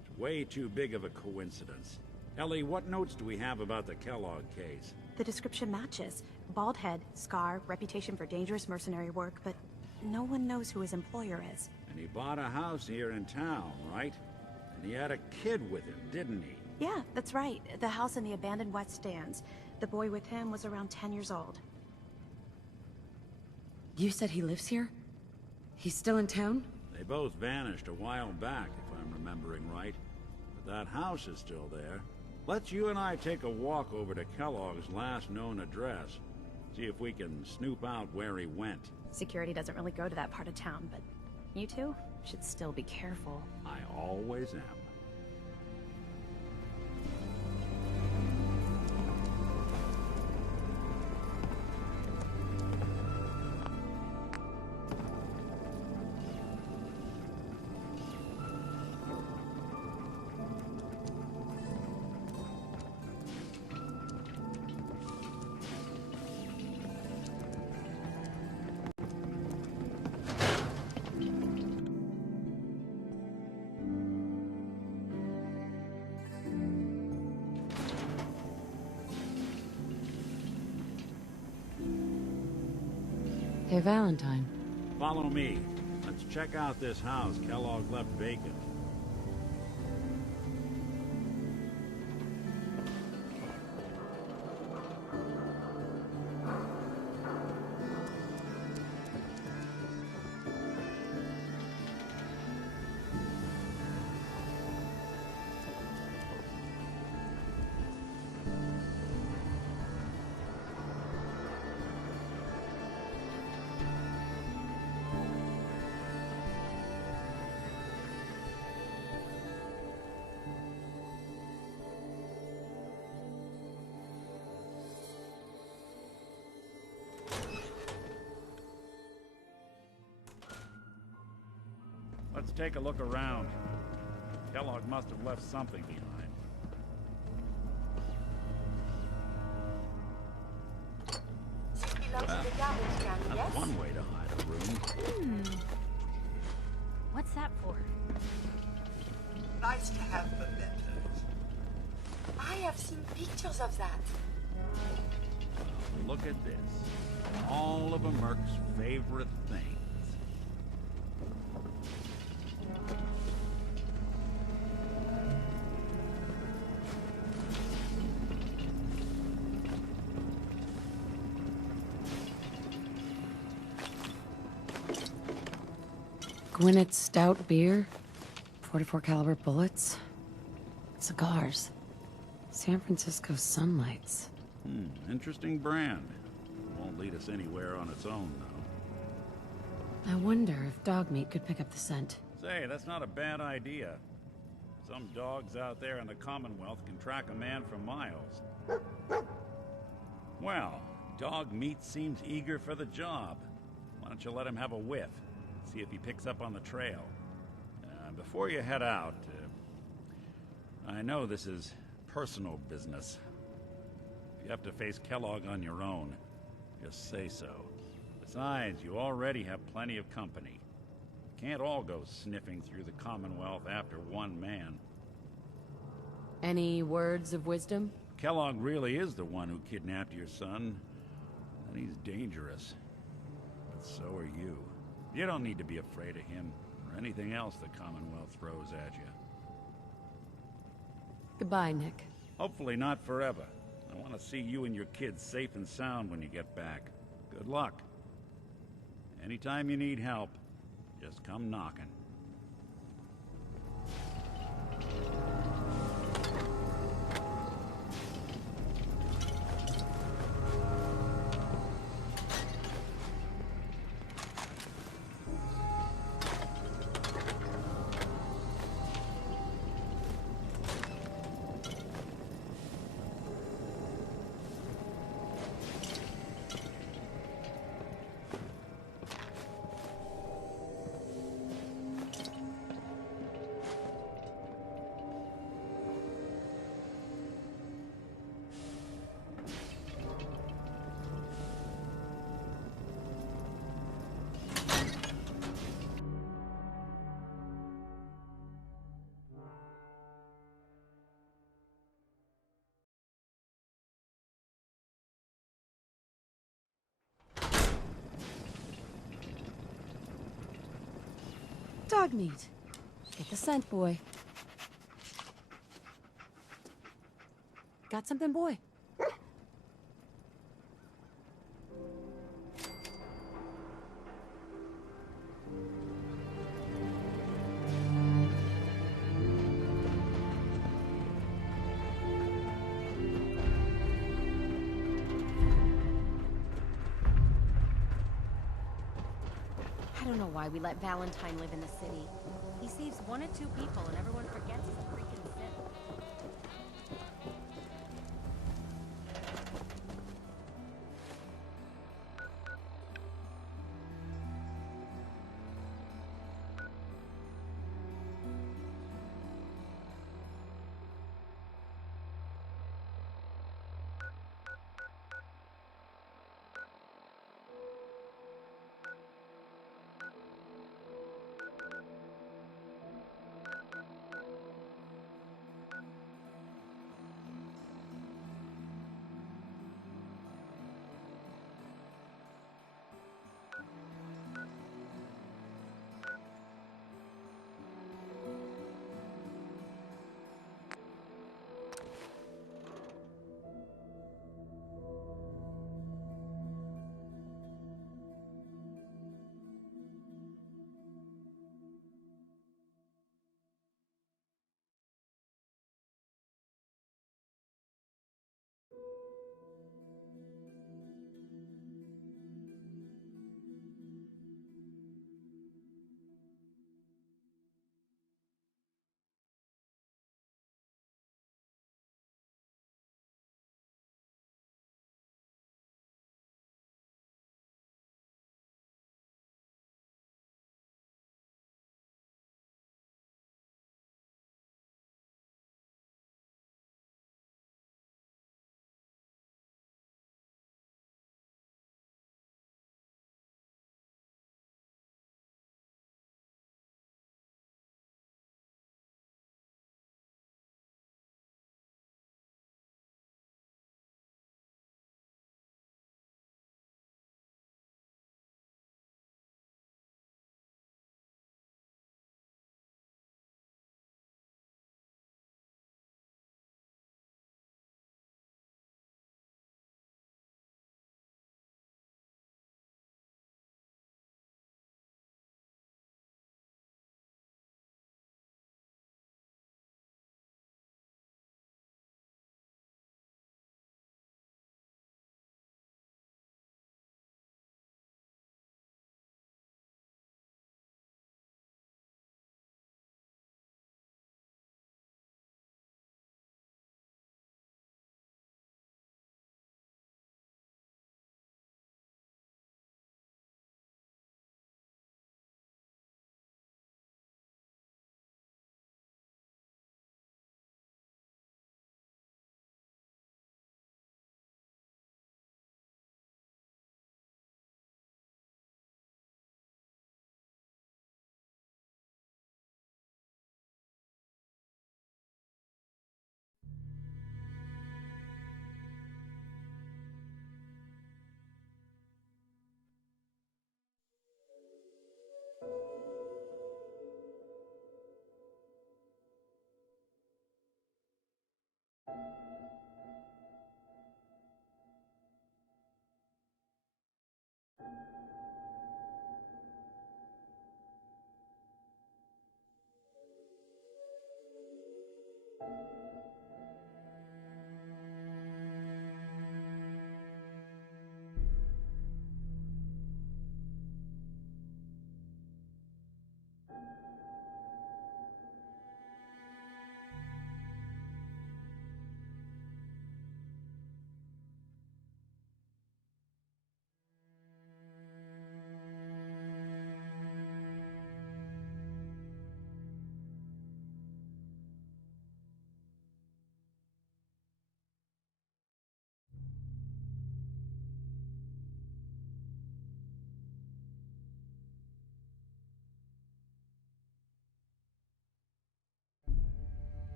It's way too big of a coincidence. Ellie, what notes do we have about the Kellogg case? The description matches. Bald head, scar, reputation for dangerous mercenary work, but no one knows who his employer is. And he bought a house here in town, right? And he had a kid with him, didn't he? Yeah, that's right. The house in the abandoned West Stands. The boy with him was around 10 years old. You said he lives here? He's still in town? They both vanished a while back, if I'm remembering right. But that house is still there. Let's you and I take a walk over to Kellogg's last known address. See if we can snoop out where he went. Security doesn't really go to that part of town, but you two should still be careful. I always am. Hey, Valentine. Follow me. Let's check out this house Kellogg left vacant. Let's take a look around. Kellogg must have left something behind. Belongs to the garbage can, That's yes? one way to hide a room. What's that for? Nice to have mementos. I have seen pictures of that. Look at this. All of a merc's favorite things. Gwinnett's stout beer, 44 caliber bullets, cigars, San Francisco sunlights. Interesting brand. Won't lead us anywhere on its own, though. I wonder if dog meat could pick up the scent. Say, that's not a bad idea. Some dogs out there in the Commonwealth can track a man for miles. Well, dog meat seems eager for the job. Why don't you let him have a whiff? See if he picks up on the trail. Before you head out, I know this is personal business. If you have to face Kellogg on your own, just say so. Besides, you already have plenty of company. Can't all go sniffing through the Commonwealth after one man. Any words of wisdom? Kellogg really is the one who kidnapped your son, and he's dangerous. But so are you. You don't need to be afraid of him, or anything else the Commonwealth throws at you. Goodbye, Nick. Hopefully not forever. I want to see you and your kids safe and sound when you get back. Good luck. Anytime you need help, just come knocking. Dog meat. Get the scent, boy. Got something, boy? I don't know why we let Valentine live in the city. He saves 1 or 2 people and everyone forgets he's a freaking Sith.